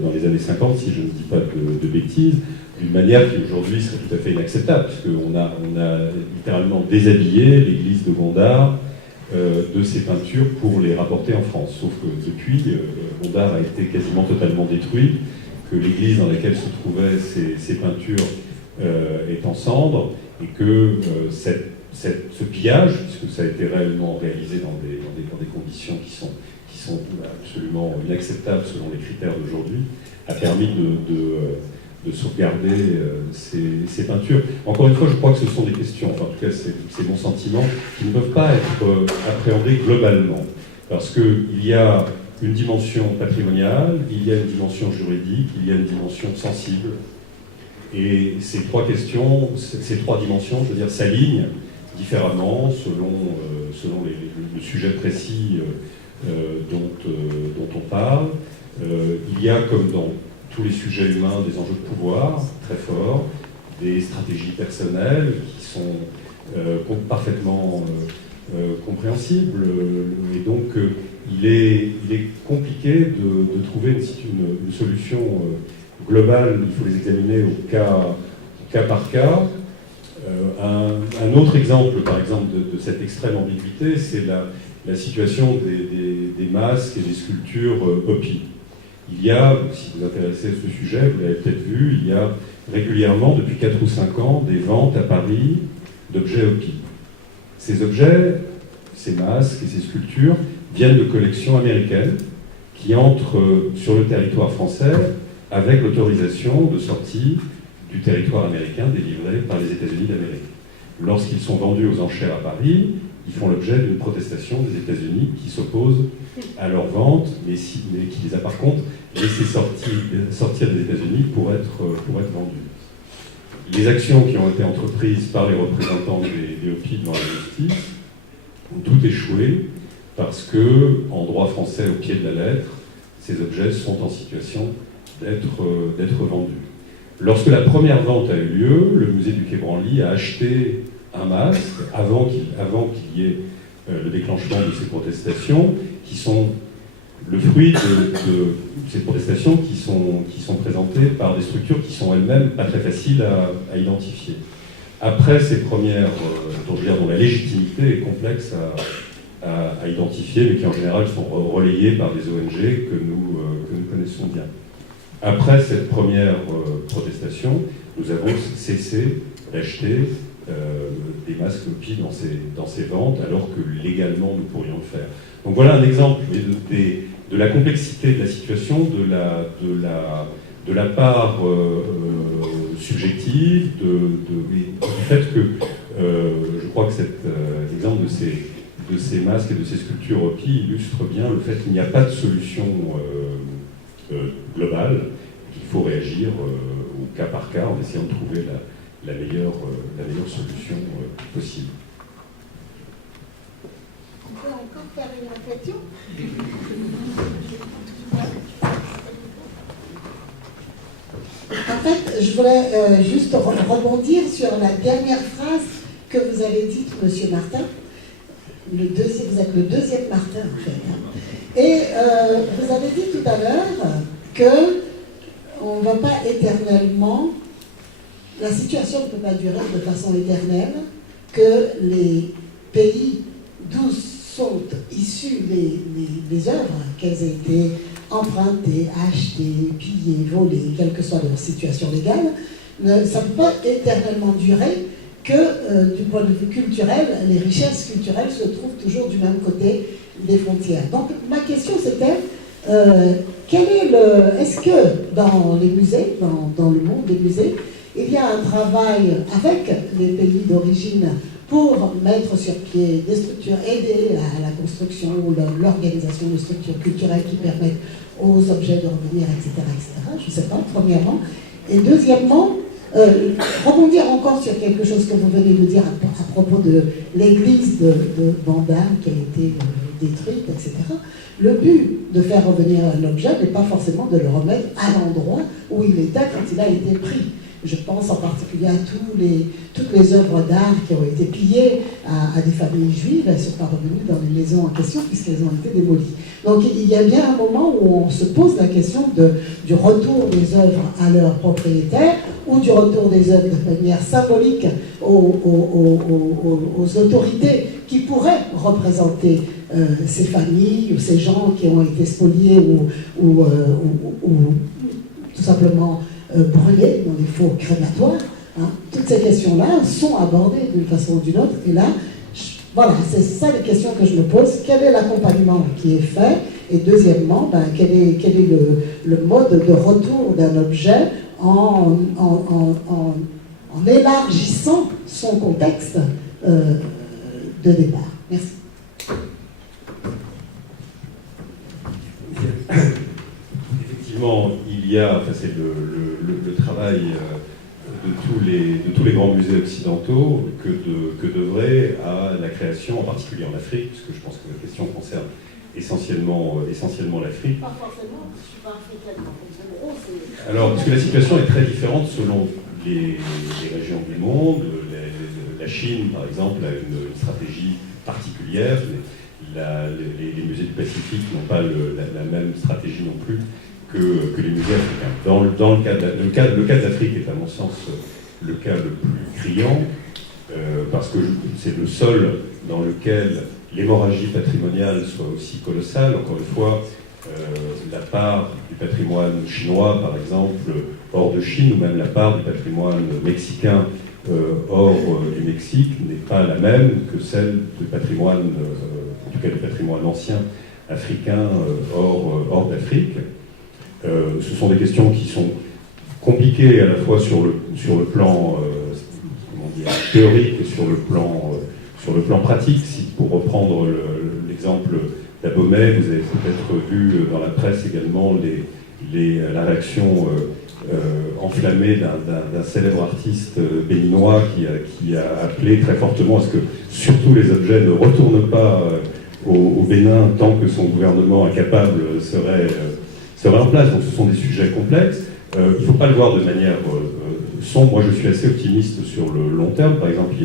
dans les années 50, si je ne dis pas de bêtises, d'une manière qui aujourd'hui serait tout à fait inacceptable, puisqu'on a littéralement déshabillé l'église de Gondar de ces peintures pour les rapporter en France. Sauf que depuis, Gondar a été quasiment totalement détruit, que l'église dans laquelle se trouvaient ces peintures est en cendres, et que ce pillage, puisque ça a été réellement réalisé dans des conditions qui sont absolument inacceptables selon les critères d'aujourd'hui, a permis de sauvegarder ces peintures. Encore une fois, je crois que ce sont des questions, enfin en tout cas c'est mon sentiment, qui ne peuvent pas être appréhendées globalement. Parce qu'il y a une dimension patrimoniale, il y a une dimension juridique, il y a une dimension sensible. Et ces trois questions, ces trois dimensions, je veux dire, s'alignent différemment selon le sujet précis dont on parle. Il y a, comme dans tous les sujets humains, des enjeux de pouvoir très forts, des stratégies personnelles qui sont parfaitement compréhensibles. Et donc, il est compliqué de trouver une solution globale. Il faut les examiner au cas par cas. Un autre exemple, par exemple, de cette extrême ambiguïté, c'est la situation des masques et des sculptures Hopi. Il y a, si vous vous intéressez à ce sujet, vous l'avez peut-être vu, il y a régulièrement, depuis 4 ou 5 ans, des ventes à Paris d'objets Hopi. Ces objets, ces masques et ces sculptures viennent de collections américaines qui entrent sur le territoire français avec l'autorisation de sortie du territoire américain délivré par les États-Unis d'Amérique. Lorsqu'ils sont vendus aux enchères à Paris, ils font l'objet d'une protestation des États-Unis qui s'oppose à leur vente, mais qui les a par contre laissés sortir des États-Unis pour être vendus. Les actions qui ont été entreprises par les représentants des Hopi devant la justice ont toutes échoué parce que, en droit français au pied de la lettre, ces objets sont en situation d'être vendus. Lorsque la première vente a eu lieu, le musée du Quai Branly a acheté un masque avant qu'il y ait le déclenchement de ces protestations, qui sont le fruit de ces protestations qui sont présentées par des structures qui sont elles-mêmes pas très faciles à identifier. Après ces premières, dont la légitimité est complexe à identifier, mais qui en général sont relayées par des ONG que nous connaissons bien. Après cette première protestation, nous avons cessé d'acheter des masques Hopi dans ces ventes, alors que légalement nous pourrions le faire. Donc voilà un exemple de la complexité de la situation, de la part subjective, du fait que je crois que cet exemple de ces masques et de ces sculptures Hopi illustre bien le fait qu'il n'y a pas de solution globale, qu'il faut réagir au cas par cas en essayant de trouver la meilleure solution possible. On peut encore faire une réflexion? En fait, je voulais juste rebondir sur la dernière phrase que vous avez dite, Monsieur Martin. Vous êtes le deuxième Martin, en fait. Et vous avez dit tout à l'heure qu'on ne va pas éternellement, la situation ne peut pas durer de façon éternelle, que les pays d'où sont issues les œuvres, qu'elles aient été empruntées, achetées, pillées, volées, quelle que soit leur situation légale, ça ne peut pas éternellement durer que du point de vue culturel, les richesses culturelles se trouvent toujours du même côté des frontières. Donc ma question c'était, est-ce que dans les musées, dans le monde des musées, il y a un travail avec les pays d'origine pour mettre sur pied des structures, aider à la construction ou l'organisation de structures culturelles qui permettent aux objets de revenir, etc., etc. Je ne sais pas, premièrement. Et deuxièmement, rebondir encore sur quelque chose que vous venez de dire à propos de l'église de Vandame qui a été détruite, etc. Le but de faire revenir un objet n'est pas forcément de le remettre à l'endroit où il était quand il a été pris. Je pense en particulier à toutes les œuvres d'art qui ont été pillées à des familles juives. Elles ne sont pas revenues dans les maisons en question puisqu'elles ont été démolies. Donc il y a bien un moment où on se pose la question du retour des œuvres à leurs propriétaires ou du retour des œuvres de manière symbolique aux autorités qui pourraient représenter ces familles ou ces gens qui ont été spoliés ou tout simplement brûlés dans des fours crématoires. Hein. Toutes ces questions-là sont abordées d'une façon ou d'une autre. Et là, voilà, c'est ça les questions que je me pose. Quel est l'accompagnement qui est fait? Et deuxièmement, quel est le mode de retour d'un objet en élargissant son contexte de départ? Merci. Effectivement, il y a, c'est le travail de tous les grands musées occidentaux que d'œuvrer à la création, en particulier en Afrique, puisque je pense que la question concerne essentiellement l'Afrique. Pas forcément, je ne suis pas africaine, en gros, c'est... Alors, parce que la situation est très différente selon les régions du monde. La Chine, par exemple, a une stratégie particulière. Les musées du Pacifique n'ont pas la même stratégie non plus que les musées africains. Le cas de l'Afrique est à mon sens le cas le plus criant, parce que c'est le seul dans lequel l'hémorragie patrimoniale soit aussi colossale. Encore une fois, la part du patrimoine chinois, par exemple, hors de Chine, ou même la part du patrimoine mexicain hors du Mexique, n'est pas la même que celle du patrimoine, en tout cas du patrimoine ancien africain hors d'Afrique. Ce sont des questions qui sont compliquées à la fois sur le plan théorique et sur le plan pratique. Si, pour reprendre l'exemple d'Abomey, vous avez peut-être vu dans la presse également la réaction enflammée d'un célèbre artiste béninois qui a appelé très fortement à ce que surtout les objets ne retournent pas au Bénin tant que son gouvernement incapable serait en place. Donc ce sont des sujets complexes. Il ne faut pas le voir de manière sombre. Moi je suis assez optimiste sur le long terme. Par exemple,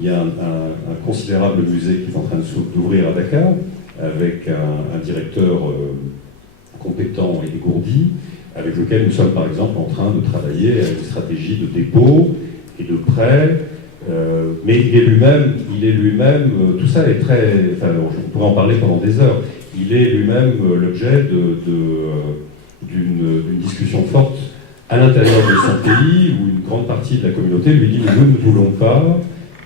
il y a un considérable musée qui est en train d'ouvrir à Dakar avec un directeur compétent et dégourdi, avec lequel nous sommes par exemple en train de travailler à une stratégie de dépôt et de prêt. Mais il est lui-même, tout ça est très... Enfin, on pourrait en parler pendant des heures. Il est lui-même l'objet d'une discussion forte à l'intérieur de son pays, où une grande partie de la communauté lui dit « Nous ne voulons pas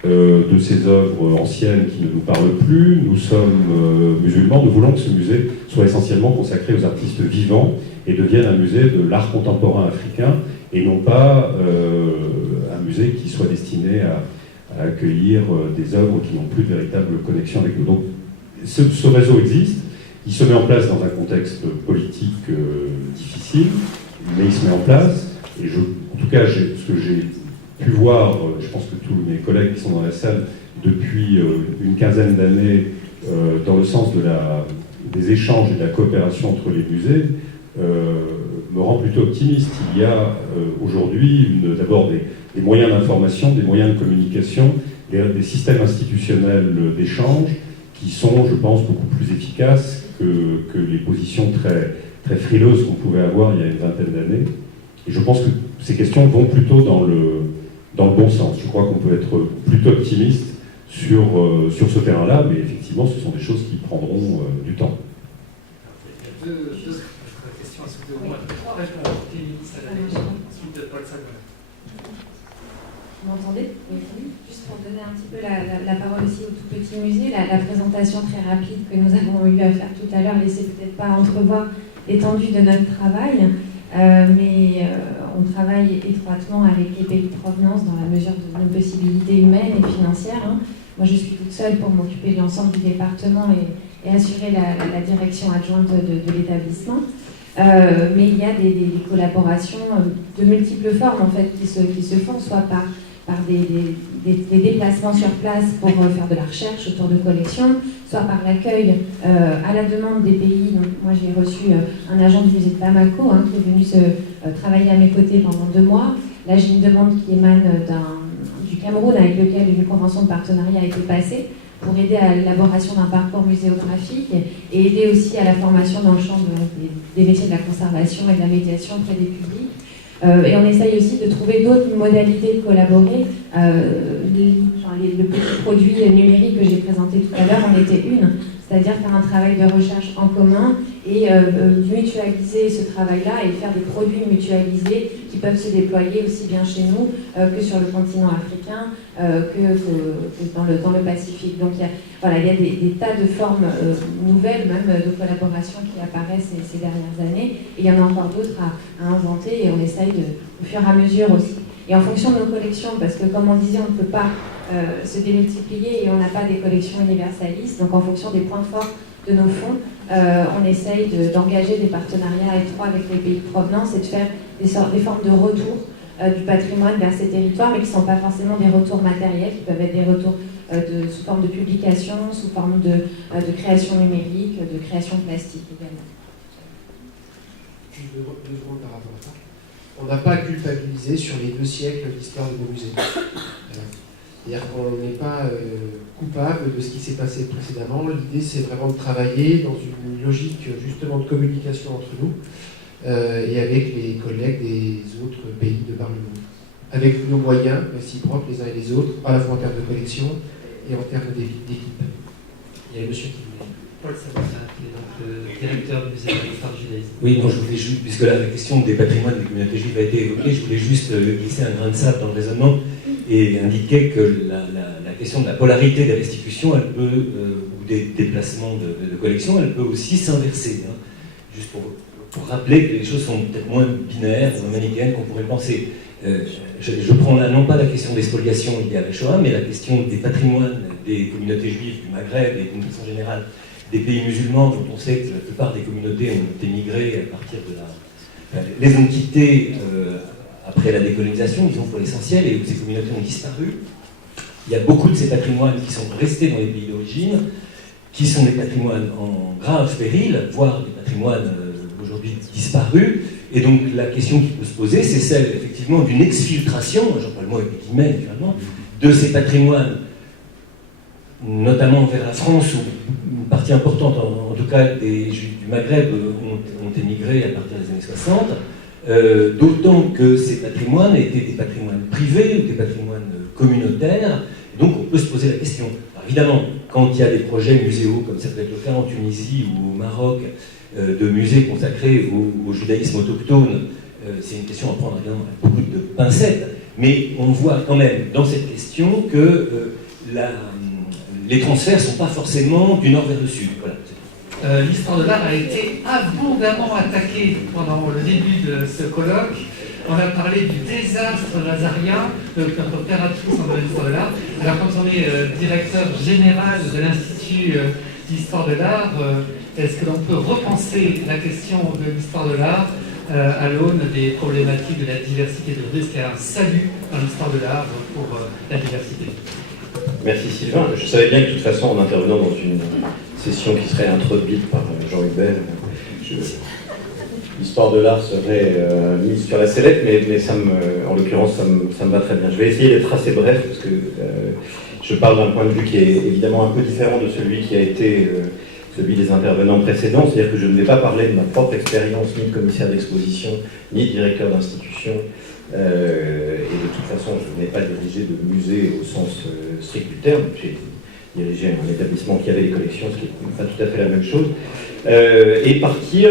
de ces œuvres anciennes qui ne nous parlent plus, nous sommes musulmans, nous voulons que ce musée soit essentiellement consacré aux artistes vivants et devienne un musée de l'art contemporain africain, et non pas un musée qui soit destiné à accueillir des œuvres qui n'ont plus de véritable connexion avec nous. » Donc ce réseau existe, il se met en place dans un contexte politique difficile, mais il se met en place, et en tout cas, ce que j'ai pu voir, je pense que tous mes collègues qui sont dans la salle, depuis une quinzaine d'années, dans le sens des échanges et de la coopération entre les musées, me rend plutôt optimiste. Il y a aujourd'hui d'abord des moyens d'information, des moyens de communication, des systèmes institutionnels d'échange qui sont, je pense, beaucoup plus efficaces que les positions très, très frileuses qu'on pouvait avoir il y a une vingtaine d'années. Et je pense que ces questions vont plutôt dans le bon sens. Je crois qu'on peut être plutôt optimiste sur ce terrain-là, mais effectivement, ce sont des choses qui prendront du temps. Deux questions à soulever au moins. Trois réponses. Ensuite, Paul Saguin. Vous m'entendez? Oui. Juste pour donner un petit peu la parole aussi au tout petit musée, la présentation très rapide que nous avons eu à faire tout à l'heure laissait peut-être pas entrevoir l'étendue de notre travail, mais on travaille étroitement avec les pays de provenance dans la mesure de nos possibilités humaines et financières. Moi, je suis toute seule pour m'occuper de l'ensemble du département et assurer la direction adjointe de l'établissement. Mais il y a des collaborations de multiples formes en fait, qui se font, soit par des déplacements sur place pour faire de la recherche autour de collections, soit par l'accueil à la demande des pays. Donc, moi, j'ai reçu un agent du musée de Bamako qui est venu travailler à mes côtés pendant 2 mois. Là, j'ai une demande qui émane du Cameroun avec lequel une convention de partenariat a été passée pour aider à l'élaboration d'un parcours muséographique et aider aussi à la formation dans le champ des métiers de la conservation et de la médiation auprès des publics. Et on essaye aussi de trouver d'autres modalités de collaborer. Le petit produit numérique que j'ai présenté tout à l'heure en était une, c'est-à-dire faire un travail de recherche en commun et mutualiser ce travail-là et faire des produits mutualisés qui peuvent se déployer aussi bien chez nous que sur le continent africain, que dans le Pacifique. Donc il y a des tas de formes nouvelles, même de collaboration qui apparaissent ces dernières années. Et il y en a encore d'autres à inventer et on essaye au fur et à mesure aussi. Et en fonction de nos collections, parce que comme on disait, on ne peut pas se démultiplier et on n'a pas des collections universalistes, donc en fonction des points forts de nos fonds, on essaye d'engager des partenariats étroits avec les pays de provenance et de faire des formes de retour du patrimoine vers ces territoires, mais qui ne sont pas forcément des retours matériels, qui peuvent être des retours sous forme de publication, sous forme de création numérique, de création plastique également. Deux secondes par rapport à ça. On n'a pas culpabilisé sur les 2 siècles d'histoire de nos musées. C'est-à-dire qu'on n'est pas coupable de ce qui s'est passé précédemment. L'idée, c'est vraiment de travailler dans une logique justement de communication entre nous et avec les collègues des autres pays de par le monde. Avec nos moyens réciproques les uns et les autres, à la fois en termes de collection et en termes d'équipe. Il y a un monsieur qui voulait. Paul Saguin, qui est donc le directeur du musée de l'histoire du judaïsme. Oui, non, je voulais juste, puisque la question des patrimoines des communautés juives a été évoquée, je voulais juste glisser un grain de sable dans le raisonnement et indiquer que la question de la polarité des restitutions, elle peut, ou des déplacements de collections, elle peut aussi s'inverser. Juste pour rappeler que les choses sont peut-être moins binaires, moins manichéennes qu'on pourrait penser. Je prends là non pas la question des spoliations liées à la Shoah, mais la question des patrimoines des communautés juives du Maghreb et d'une façon générale des pays musulmans, dont on sait que la plupart des communautés ont émigré à partir de les ont quittés après la décolonisation, disons pour l'essentiel, et où ces communautés ont disparu. Il y a beaucoup de ces patrimoines qui sont restés dans les pays d'origine, qui sont des patrimoines en grave péril, voire des patrimoines aujourd'hui disparus. Et donc la question qui peut se poser, c'est celle effectivement d'une exfiltration, j'emploie le mot avec des guillemets naturellement, de ces patrimoines, notamment vers la France, où une partie importante, en tout cas des Juifs du Maghreb, ont émigré à partir des années 60, d'autant que ces patrimoines étaient des patrimoines privés ou des patrimoines communautaires, donc on peut se poser la question. Alors évidemment, quand il y a des projets muséaux, comme ça peut être le cas en Tunisie ou au Maroc, de musées consacrés au judaïsme autochtone, c'est une question à prendre évidemment avec beaucoup de pincettes, mais on voit quand même dans cette question que les transferts ne sont pas forcément du nord vers le sud. Voilà. L'histoire de l'art a été abondamment attaquée pendant le début de ce colloque. On a parlé du désastre lazarien, notre père à tous en l'histoire de l'art. Alors quand on est directeur général de l'Institut d'histoire de l'art, est-ce que l'on peut repenser la question de l'histoire de l'art à l'aune des problématiques de la diversité de risque et un salut dans l'histoire de l'art pour la diversité. Merci Sylvain. Je savais bien que de toute façon, en intervenant dans une session qui serait introduite par Jean Hubert, l'histoire de l'art serait mise sur la sellette, mais en l'occurrence, ça me va très bien. Je vais essayer d'être assez bref, parce que je parle d'un point de vue qui est évidemment un peu différent de celui qui a été celui des intervenants précédents, c'est-à-dire que je ne vais pas parler de ma propre expérience, ni de commissaire d'exposition, ni de directeur d'institution, et de toute façon, je n'ai pas dirigé de musée au sens strict du terme. J'ai dirigé un établissement qui avait des collections, ce qui n'est pas tout à fait la même chose, et partir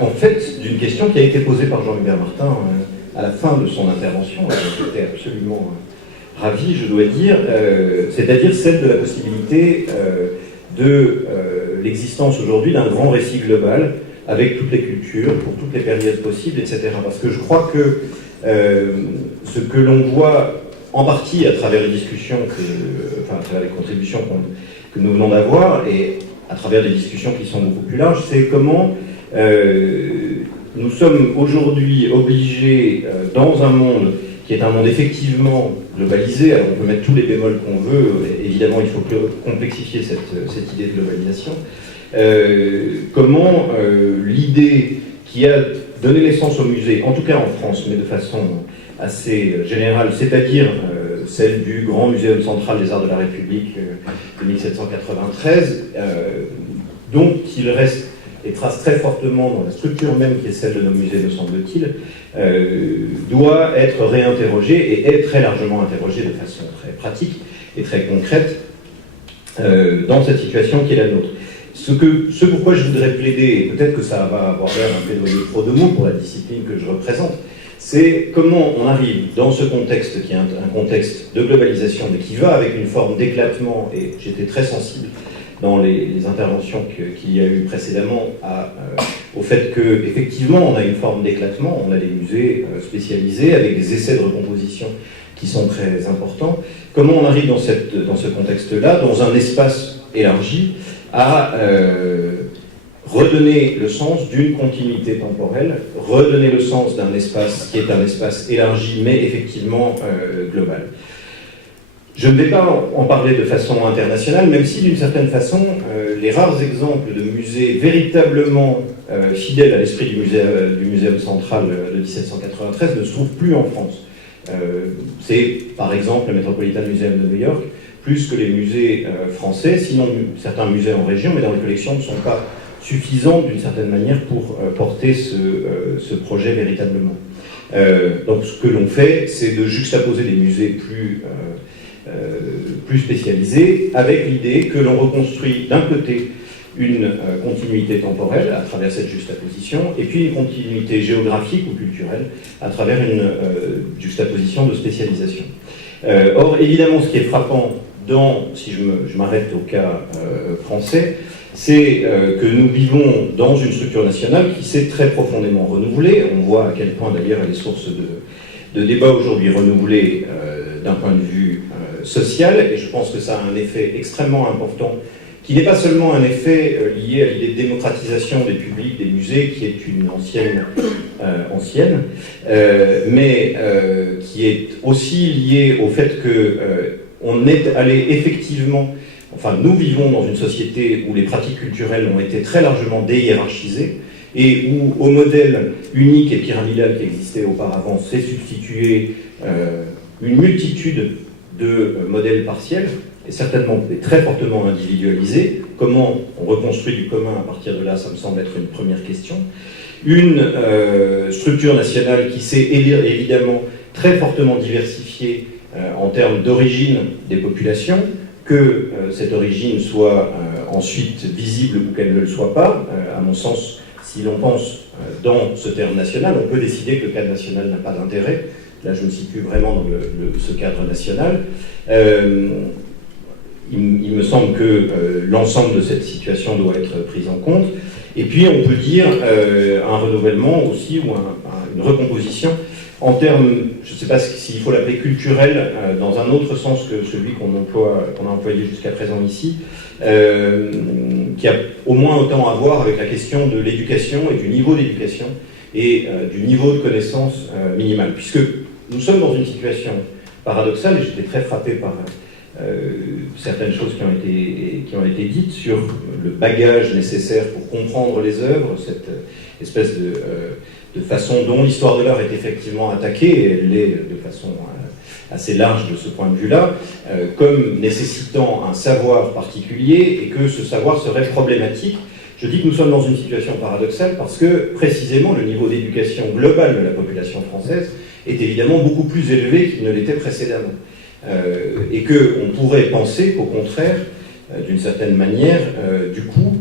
en fait d'une question qui a été posée par Jean-Hubert Martin à la fin de son intervention. J'étais absolument ravi, je dois dire, c'est-à-dire celle de la possibilité de l'existence aujourd'hui d'un grand récit global avec toutes les cultures, pour toutes les périodes possibles, etc. Parce que je crois que ce que l'on voit en partie à travers les discussions, à travers les contributions que nous venons d'avoir, et à travers des discussions qui sont beaucoup plus larges, c'est comment nous sommes aujourd'hui obligés, dans un monde qui est un monde effectivement globalisé, alors on peut mettre tous les bémols qu'on veut, évidemment il faut complexifier cette idée de globalisation, comment l'idée qui a donné naissance au musée, en tout cas en France, mais de façon assez générale, c'est-à-dire celle du Grand Muséum central des Arts de la République de 1793, dont il reste et trace très fortement dans la structure même qui est celle de nos musées, me semble-t-il, doit être réinterrogée et est très largement interrogée de façon très pratique et très concrète dans cette situation qui est la nôtre. Ce pourquoi je voudrais plaider, et peut-être que ça va avoir l'air un plaidoyer trop de mots pour la discipline que je représente, c'est comment on arrive dans ce contexte qui est un contexte de globalisation, mais qui va avec une forme d'éclatement, et j'étais très sensible dans les interventions qu'il y a eu précédemment au fait qu'effectivement on a une forme d'éclatement, on a des musées spécialisés avec des essais de recomposition qui sont très importants. Comment on arrive dans ce contexte-là, dans un espace élargi, à redonner le sens d'une continuité temporelle, redonner le sens d'un espace qui est un espace élargi mais effectivement global. Je ne vais pas en parler de façon internationale, même si d'une certaine façon, les rares exemples de musées véritablement fidèles à l'esprit du Muséum central de 1793 ne se trouvent plus en France. C'est par exemple le Metropolitan Museum de New York, plus que les musées français, sinon certains musées en région, mais dans les collections ne sont pas suffisants d'une certaine manière pour porter ce projet véritablement. Donc ce que l'on fait, c'est de juxtaposer des musées plus spécialisés, avec l'idée que l'on reconstruit d'un côté une continuité temporelle à travers cette juxtaposition, et puis une continuité géographique ou culturelle à travers une juxtaposition de spécialisation. Or, évidemment, ce qui est frappant si je m'arrête au cas français, c'est que nous vivons dans une structure nationale qui s'est très profondément renouvelée. On voit à quel point d'ailleurs elle est source de débats aujourd'hui, renouvelée d'un point de vue social, et je pense que ça a un effet extrêmement important, qui n'est pas seulement un effet lié à l'idée de démocratisation des publics, des musées, qui est une ancienne, mais qui est aussi lié au fait qu'on est allé effectivement, enfin nous vivons dans une société où les pratiques culturelles ont été très largement déhiérarchisées, et où au modèle unique et pyramidal qui existait auparavant s'est substitué une multitude de modèles partiels, et certainement très fortement individualisés. Comment on reconstruit du commun à partir de là, ça me semble être une première question. Une structure nationale qui s'est évidemment très fortement diversifiée en termes d'origine des populations, que cette origine soit ensuite visible ou qu'elle ne le soit pas. À mon sens, si l'on pense dans ce terme national, on peut décider que le cadre national n'a pas d'intérêt. Là, je me situe vraiment dans ce cadre national. Il me semble que l'ensemble de cette situation doit être pris en compte. Et puis, on peut dire un renouvellement aussi, ou une recomposition, en termes, je ne sais pas s'il faut l'appeler culturel, dans un autre sens que celui qu'on a employé jusqu'à présent ici, qui a au moins autant à voir avec la question de l'éducation et du niveau d'éducation et du niveau de connaissance minimal. Puisque nous sommes dans une situation paradoxale, et j'étais très frappé par certaines choses qui ont été dites sur le bagage nécessaire pour comprendre les œuvres, cette espèce de façon dont l'histoire de l'art est effectivement attaquée, et elle l'est de façon assez large de ce point de vue-là, comme nécessitant un savoir particulier et que ce savoir serait problématique. Je dis que nous sommes dans une situation paradoxale parce que, précisément, le niveau d'éducation globale de la population française est évidemment beaucoup plus élevé qu'il ne l'était précédemment. Et qu'on pourrait penser qu'au contraire, d'une certaine manière, du coup,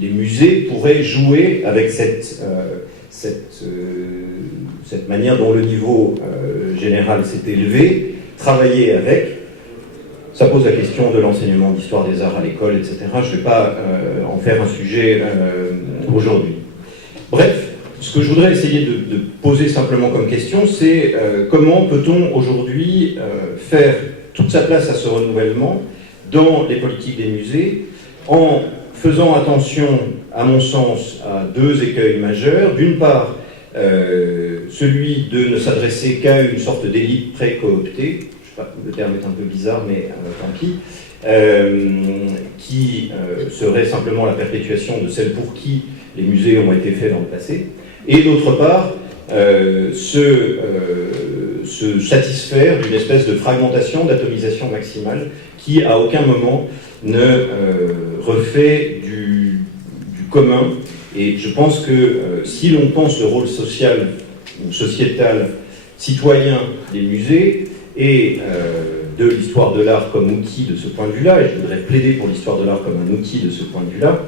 les musées pourraient jouer avec cette manière dont le niveau général s'est élevé, travailler avec. Ça pose la question de l'enseignement d'histoire des arts à l'école, etc. Je ne vais pas en faire un sujet aujourd'hui. Bref, ce que je voudrais essayer de poser simplement comme question, c'est comment peut-on aujourd'hui faire toute sa place à ce renouvellement dans les politiques des musées, en faisant attention, à mon sens, à deux écueils majeurs. D'une part, celui de ne s'adresser qu'à une sorte d'élite pré-cooptée, je sais pas, le terme est un peu bizarre, mais tant pis, qui serait simplement la perpétuation de celle pour qui les musées ont été faits dans le passé, et d'autre part, se satisfaire d'une espèce de fragmentation, d'atomisation maximale, qui à aucun moment ne refait du commun. Et je pense que si l'on pense le rôle social ou sociétal, citoyen des musées et de l'histoire de l'art comme outil de ce point de vue-là, et je voudrais plaider pour l'histoire de l'art comme un outil de ce point de vue-là,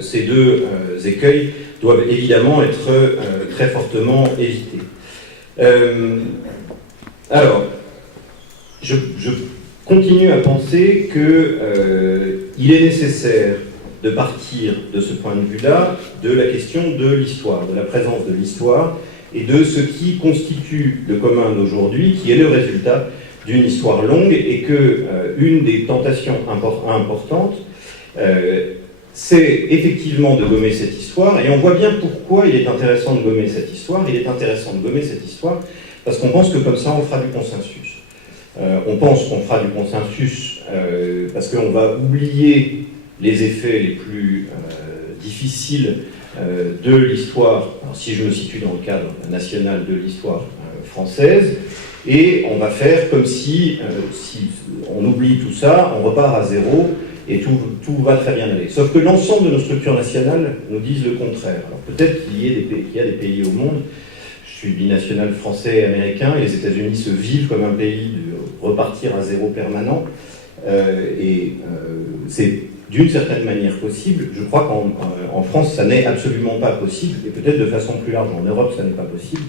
ces deux écueils doivent évidemment être très fortement évités. Alors, je continue à penser qu'il est nécessaire de partir de ce point de vue-là de la question de l'histoire, de la présence de l'histoire et de ce qui constitue le commun d'aujourd'hui, qui est le résultat d'une histoire longue, et que une des tentations importantes, c'est effectivement de gommer cette histoire, et on voit bien pourquoi il est intéressant de gommer cette histoire. Il est intéressant de gommer cette histoire parce qu'on pense que comme ça on fera du consensus. On pense qu'on fera du consensus parce qu'on va oublier les effets les plus difficiles de l'histoire, si je me situe dans le cadre national de l'histoire française, et on va faire comme si on oublie tout ça, on repart à zéro, et tout va très bien aller. Sauf que l'ensemble de nos structures nationales nous disent le contraire. Alors peut-être qu'il y a des pays au monde, je suis binational français et américain, et les États-Unis se vivent comme un pays de repartir à zéro permanent, et c'est d'une certaine manière possible. Je crois qu'en France, ça n'est absolument pas possible, et peut-être de façon plus large, en Europe, ça n'est pas possible.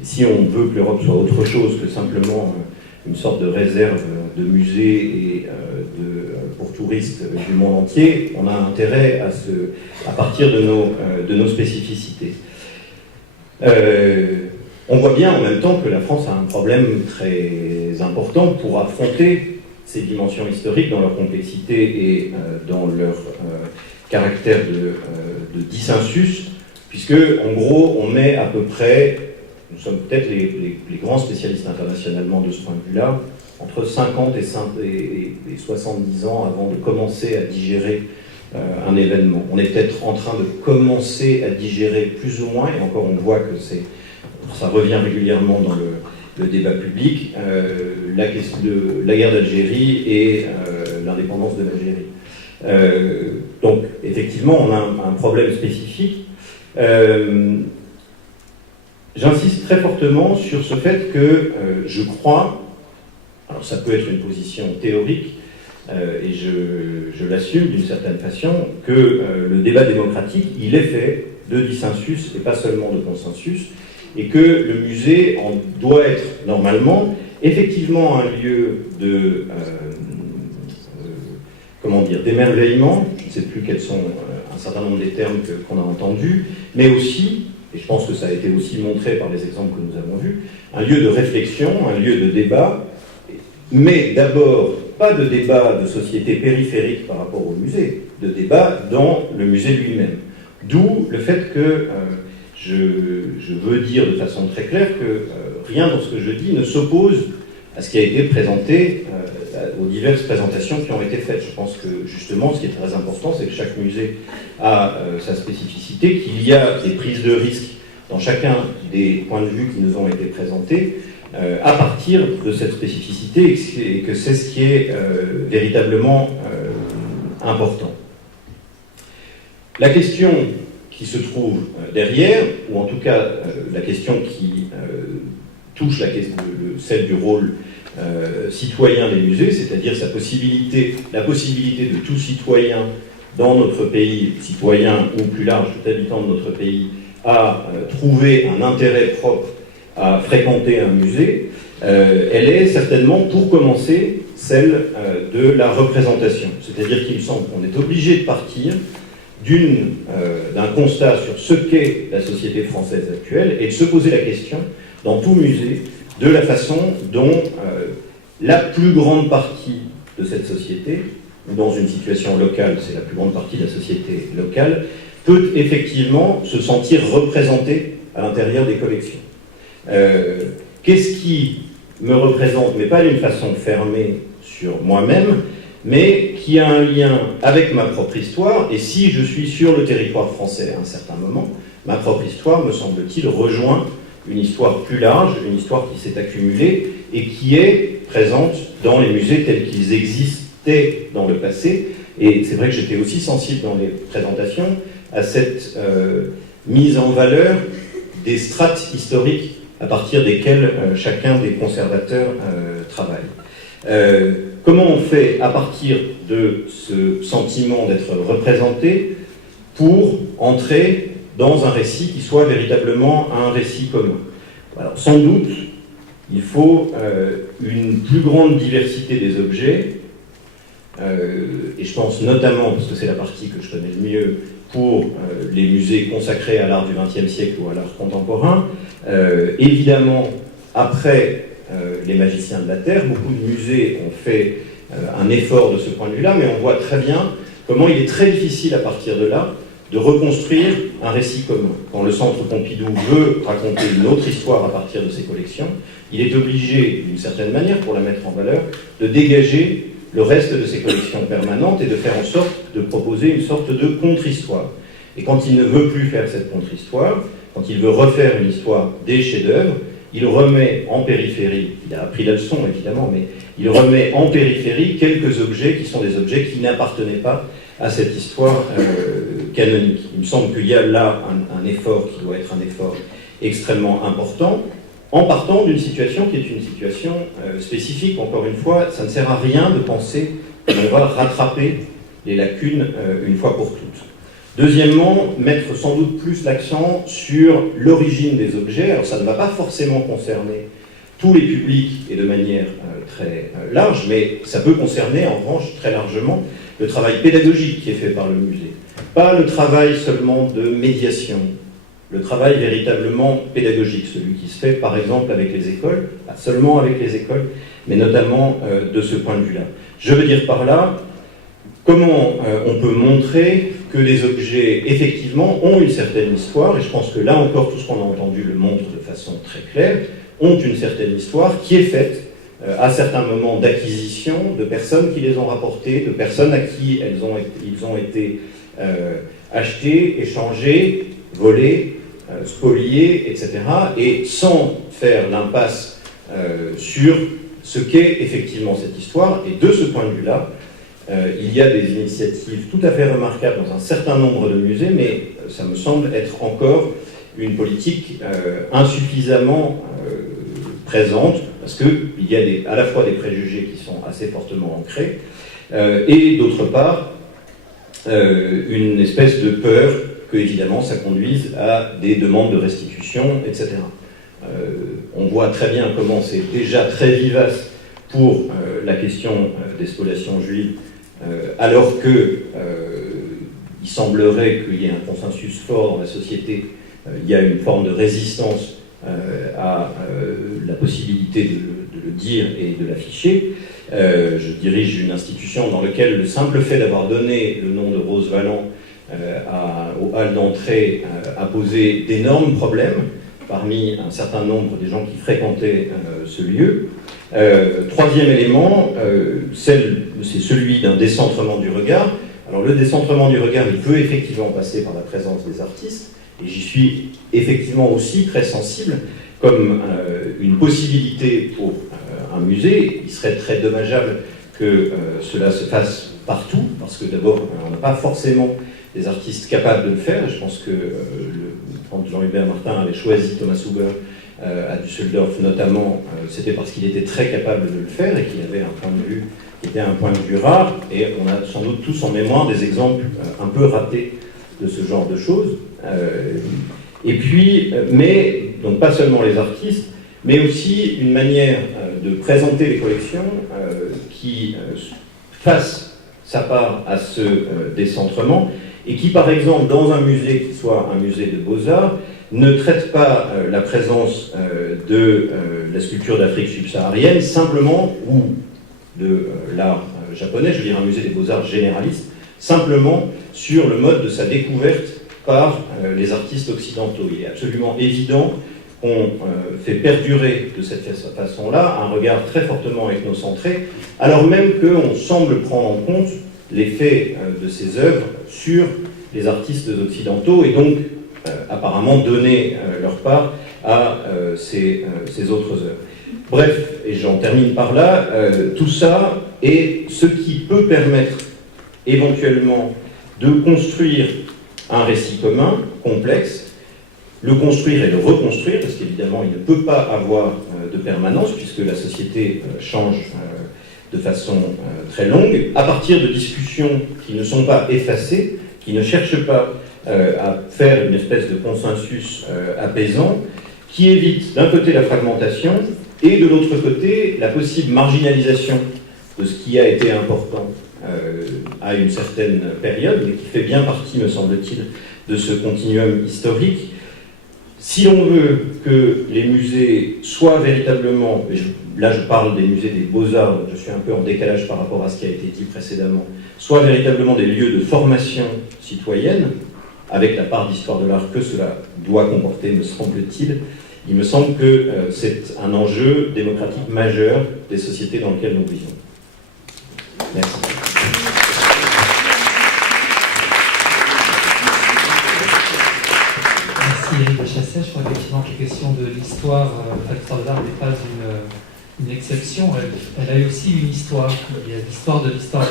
Et si on veut que l'Europe soit autre chose que simplement une sorte de réserve de musées et pour touristes du monde entier, on a intérêt à partir de nos spécificités. On voit bien en même temps que la France a un problème très important pour affronter ces dimensions historiques dans leur complexité et dans leur caractère de dissensus, puisque en gros on met à peu près, nous sommes peut-être les grands spécialistes internationalement de ce point de vue-là, entre 50 et 70 ans avant de commencer à digérer un événement. On est peut-être en train de commencer à digérer plus ou moins, et encore on voit que ça revient régulièrement dans le débat public, la guerre d'Algérie et l'indépendance de l'Algérie. Donc effectivement on a un problème spécifique. J'insiste très fortement sur ce fait que je crois, alors ça peut être une position théorique, et je l'assume d'une certaine façon, que le débat démocratique, il est fait de dissensus et pas seulement de consensus, et que le musée doit être normalement effectivement un lieu de d'émerveillement, je ne sais plus quels sont un certain nombre des termes qu'on a entendus, mais aussi, et je pense que ça a été aussi montré par les exemples que nous avons vus, un lieu de réflexion, un lieu de débat, mais d'abord pas de débat de société périphérique par rapport au musée, de débat dans le musée lui-même. D'où le fait que je veux dire de façon très claire que rien dans ce que je dis ne s'oppose à ce qui a été présenté, aux diverses présentations qui ont été faites. Je pense que justement, ce qui est très important, c'est que chaque musée a sa spécificité, qu'il y a des prises de risque dans chacun des points de vue qui nous ont été présentés, à partir de cette spécificité, et que c'est ce qui est véritablement important. La question qui se trouve derrière, ou en tout cas la question qui touche celle du rôle citoyen des musées, c'est-à-dire la possibilité de tout citoyen dans notre pays, citoyen ou plus large, tout habitant de notre pays, à trouver un intérêt propre à fréquenter un musée, elle est certainement, pour commencer, celle de la représentation. C'est-à-dire qu'il me semble qu'on est obligé de partir d'un constat sur ce qu'est la société française actuelle et de se poser la question, dans tout musée, de la façon dont la plus grande partie de cette société, ou dans une situation locale, c'est la plus grande partie de la société locale, peut effectivement se sentir représentée à l'intérieur des collections. Qu'est-ce qui me représente, mais pas d'une façon fermée sur moi-même, mais qui a un lien avec ma propre histoire, et si je suis sur le territoire français à un certain moment, ma propre histoire, me semble-t-il, rejoint une histoire plus large, une histoire qui s'est accumulée et qui est présente dans les musées tels qu'ils existaient dans le passé. Et c'est vrai que j'étais aussi sensible dans les présentations à cette mise en valeur des strates historiques à partir desquelles chacun des conservateurs travaille. Comment on fait à partir de ce sentiment d'être représenté pour entrer dans un récit qui soit véritablement un récit commun? Alors, sans doute, il faut une plus grande diversité des objets, et je pense notamment, parce que c'est la partie que je connais le mieux, pour les musées consacrés à l'art du XXe siècle ou à l'art contemporain. Évidemment, après les magiciens de la Terre, beaucoup de musées ont fait un effort de ce point de vue-là, mais on voit très bien comment il est très difficile à partir de là de reconstruire un récit commun. Quand le Centre Pompidou veut raconter une autre histoire à partir de ses collections, il est obligé, d'une certaine manière, pour la mettre en valeur, de dégager le reste de ses collections permanentes et de faire en sorte de proposer une sorte de contre-histoire. Et quand il ne veut plus faire cette contre-histoire, quand il veut refaire une histoire des chefs-d'œuvre, il remet en périphérie, il a appris la leçon évidemment, mais il remet en périphérie quelques objets qui sont des objets qui n'appartenaient pas à cette histoire canonique. Il me semble qu'il y a là un effort qui doit être un effort extrêmement important, en partant d'une situation qui est une situation spécifique. Encore une fois, ça ne sert à rien de penser qu'on va rattraper les lacunes une fois pour toutes. Deuxièmement, mettre sans doute plus l'accent sur l'origine des objets. Alors ça ne va pas forcément concerner tous les publics et de manière très large, mais ça peut concerner en revanche très largement le travail pédagogique qui est fait par le musée. Pas le travail seulement de médiation, le travail véritablement pédagogique, celui qui se fait par exemple avec les écoles, pas seulement avec les écoles, mais notamment de ce point de vue-là. Je veux dire par là, comment on peut montrer que les objets effectivement ont une certaine histoire, et je pense que là encore tout ce qu'on a entendu le montre de façon très claire, ont une certaine histoire qui est faite à certains moments d'acquisition, de personnes qui les ont rapportées, de personnes à qui ils ont été achetés, échangés, volés, spoliés, etc. Et sans faire l'impasse sur ce qu'est effectivement cette histoire. Et de ce point de vue-là, il y a des initiatives tout à fait remarquables dans un certain nombre de musées, mais ça me semble être encore une politique insuffisamment présente, parce qu'il y a à la fois des préjugés qui sont assez fortement ancrés, et d'autre part, une espèce de peur que, évidemment, ça conduise à des demandes de restitution, etc. On voit très bien comment c'est déjà très vivace pour la question des spoliations juives, alors que il semblerait qu'il y ait un consensus fort dans la société, il y a une forme de résistance à la possibilité de le dire et de l'afficher. Je dirige une institution dans laquelle le simple fait d'avoir donné le nom de Rose Valland au hall d'entrée a posé d'énormes problèmes parmi un certain nombre des gens qui fréquentaient ce lieu. Troisième élément, c'est celui d'un décentrement du regard. Alors le décentrement du regard, il peut effectivement passer par la présence des artistes, et j'y suis effectivement aussi très sensible comme une possibilité pour un musée. Il serait très dommageable que cela se fasse partout, parce que d'abord, on n'a pas forcément des artistes capables de le faire. Je pense que quand Jean-Hubert Martin avait choisi Thomas Huber à Düsseldorf notamment, c'était parce qu'il était très capable de le faire et qu'il avait un point de vue qui était un point de vue rare, et on a sans doute tous en mémoire des exemples un peu ratés de ce genre de choses. Et puis, mais, donc pas seulement les artistes, mais aussi une manière de présenter les collections qui fasse sa part à ce décentrement, et qui, par exemple, dans un musée qui soit un musée de beaux-arts, ne traite pas la présence de la sculpture d'Afrique subsaharienne simplement, ou de l'art japonais, je veux dire un musée des beaux-arts généraliste, simplement sur le mode de sa découverte par les artistes occidentaux. Il est absolument évident qu'on fait perdurer de cette façon-là un regard très fortement ethnocentré, alors même qu'on semble prendre en compte l'effet de ces œuvres sur les artistes occidentaux, et donc apparemment donner leur part à ces autres œuvres. Bref, et j'en termine par là, tout ça est ce qui peut permettre éventuellement de construire un récit commun, complexe, le construire et le reconstruire, parce qu'évidemment il ne peut pas avoir de permanence, puisque la société change de façon très longue, à partir de discussions qui ne sont pas effacées, qui ne cherchent pas à faire une espèce de consensus apaisant, qui évite d'un côté la fragmentation, et de l'autre côté la possible marginalisation de ce qui a été important à une certaine période, mais qui fait bien partie, me semble-t-il, de ce continuum historique. Si l'on veut que les musées soient véritablement, là je parle des musées des beaux-arts, je suis un peu en décalage par rapport à ce qui a été dit précédemment, soient véritablement des lieux de formation citoyenne, avec la part d'histoire de l'art que cela doit comporter, me semble-t-il, il me semble que c'est un enjeu démocratique majeur des sociétés dans lesquelles nous vivons. Merci. Merci Éric de Chasset. Je crois effectivement que la question de l'histoire, l'histoire de l'art n'est pas une exception. Elle a eu aussi une histoire. Il y a l'histoire de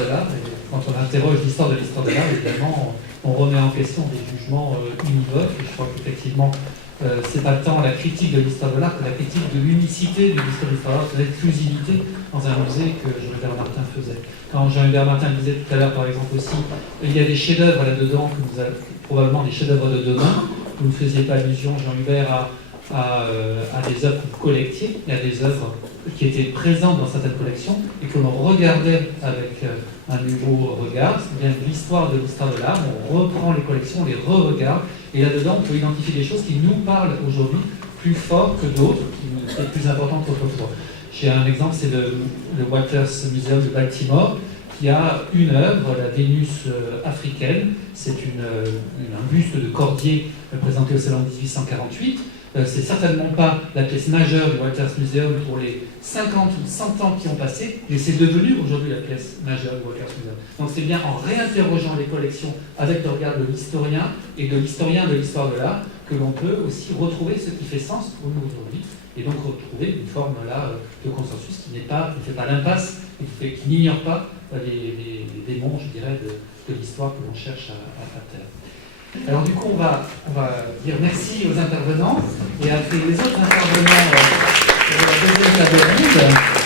l'art. Et quand on interroge l'histoire de l'art, évidemment, on remet en question des jugements univoques. Et je crois qu'effectivement, c'est pas tant la critique de l'histoire de l'art que la critique de l'unicité de l'histoire de l'art, de l'exclusivité dans un musée que Jean-Hubert Martin faisait. Quand Jean-Hubert Martin disait tout à l'heure, par exemple aussi, il y a des chefs-d'œuvre là-dedans, que vous avez probablement des chefs-d'œuvre de demain. Vous ne faisiez pas allusion, Jean-Hubert, à des œuvres que vous collectiez, il y a des œuvres qui étaient présentes dans certaines collections et que l'on regardait avec un nouveau regard, c'est-à-dire l'histoire de l'art, on reprend les collections, on les re-regarde, et là-dedans on peut identifier des choses qui nous parlent aujourd'hui plus fort que d'autres, qui sont plus importantes qu'autrefois. J'ai un exemple, c'est le Walters Museum de Baltimore, qui a une œuvre, la Vénus africaine, c'est un buste de Cordier présenté au Salon 1848. C'est certainement pas la pièce majeure du Walters Museum pour les 50 ou 100 ans qui ont passé, mais c'est devenu aujourd'hui la pièce majeure du Walters Museum. Donc c'est bien en réinterrogeant les collections avec le regard de l'historien et de l'historien de l'histoire de l'art que l'on peut aussi retrouver ce qui fait sens pour nous aujourd'hui, et donc retrouver une forme là de consensus qui ne fait pas l'impasse, qui n'ignore pas les démons, je dirais, de l'histoire que l'on cherche à taire. Alors du coup, on va dire merci aux intervenants et à les autres intervenants de la deuxième table ronde.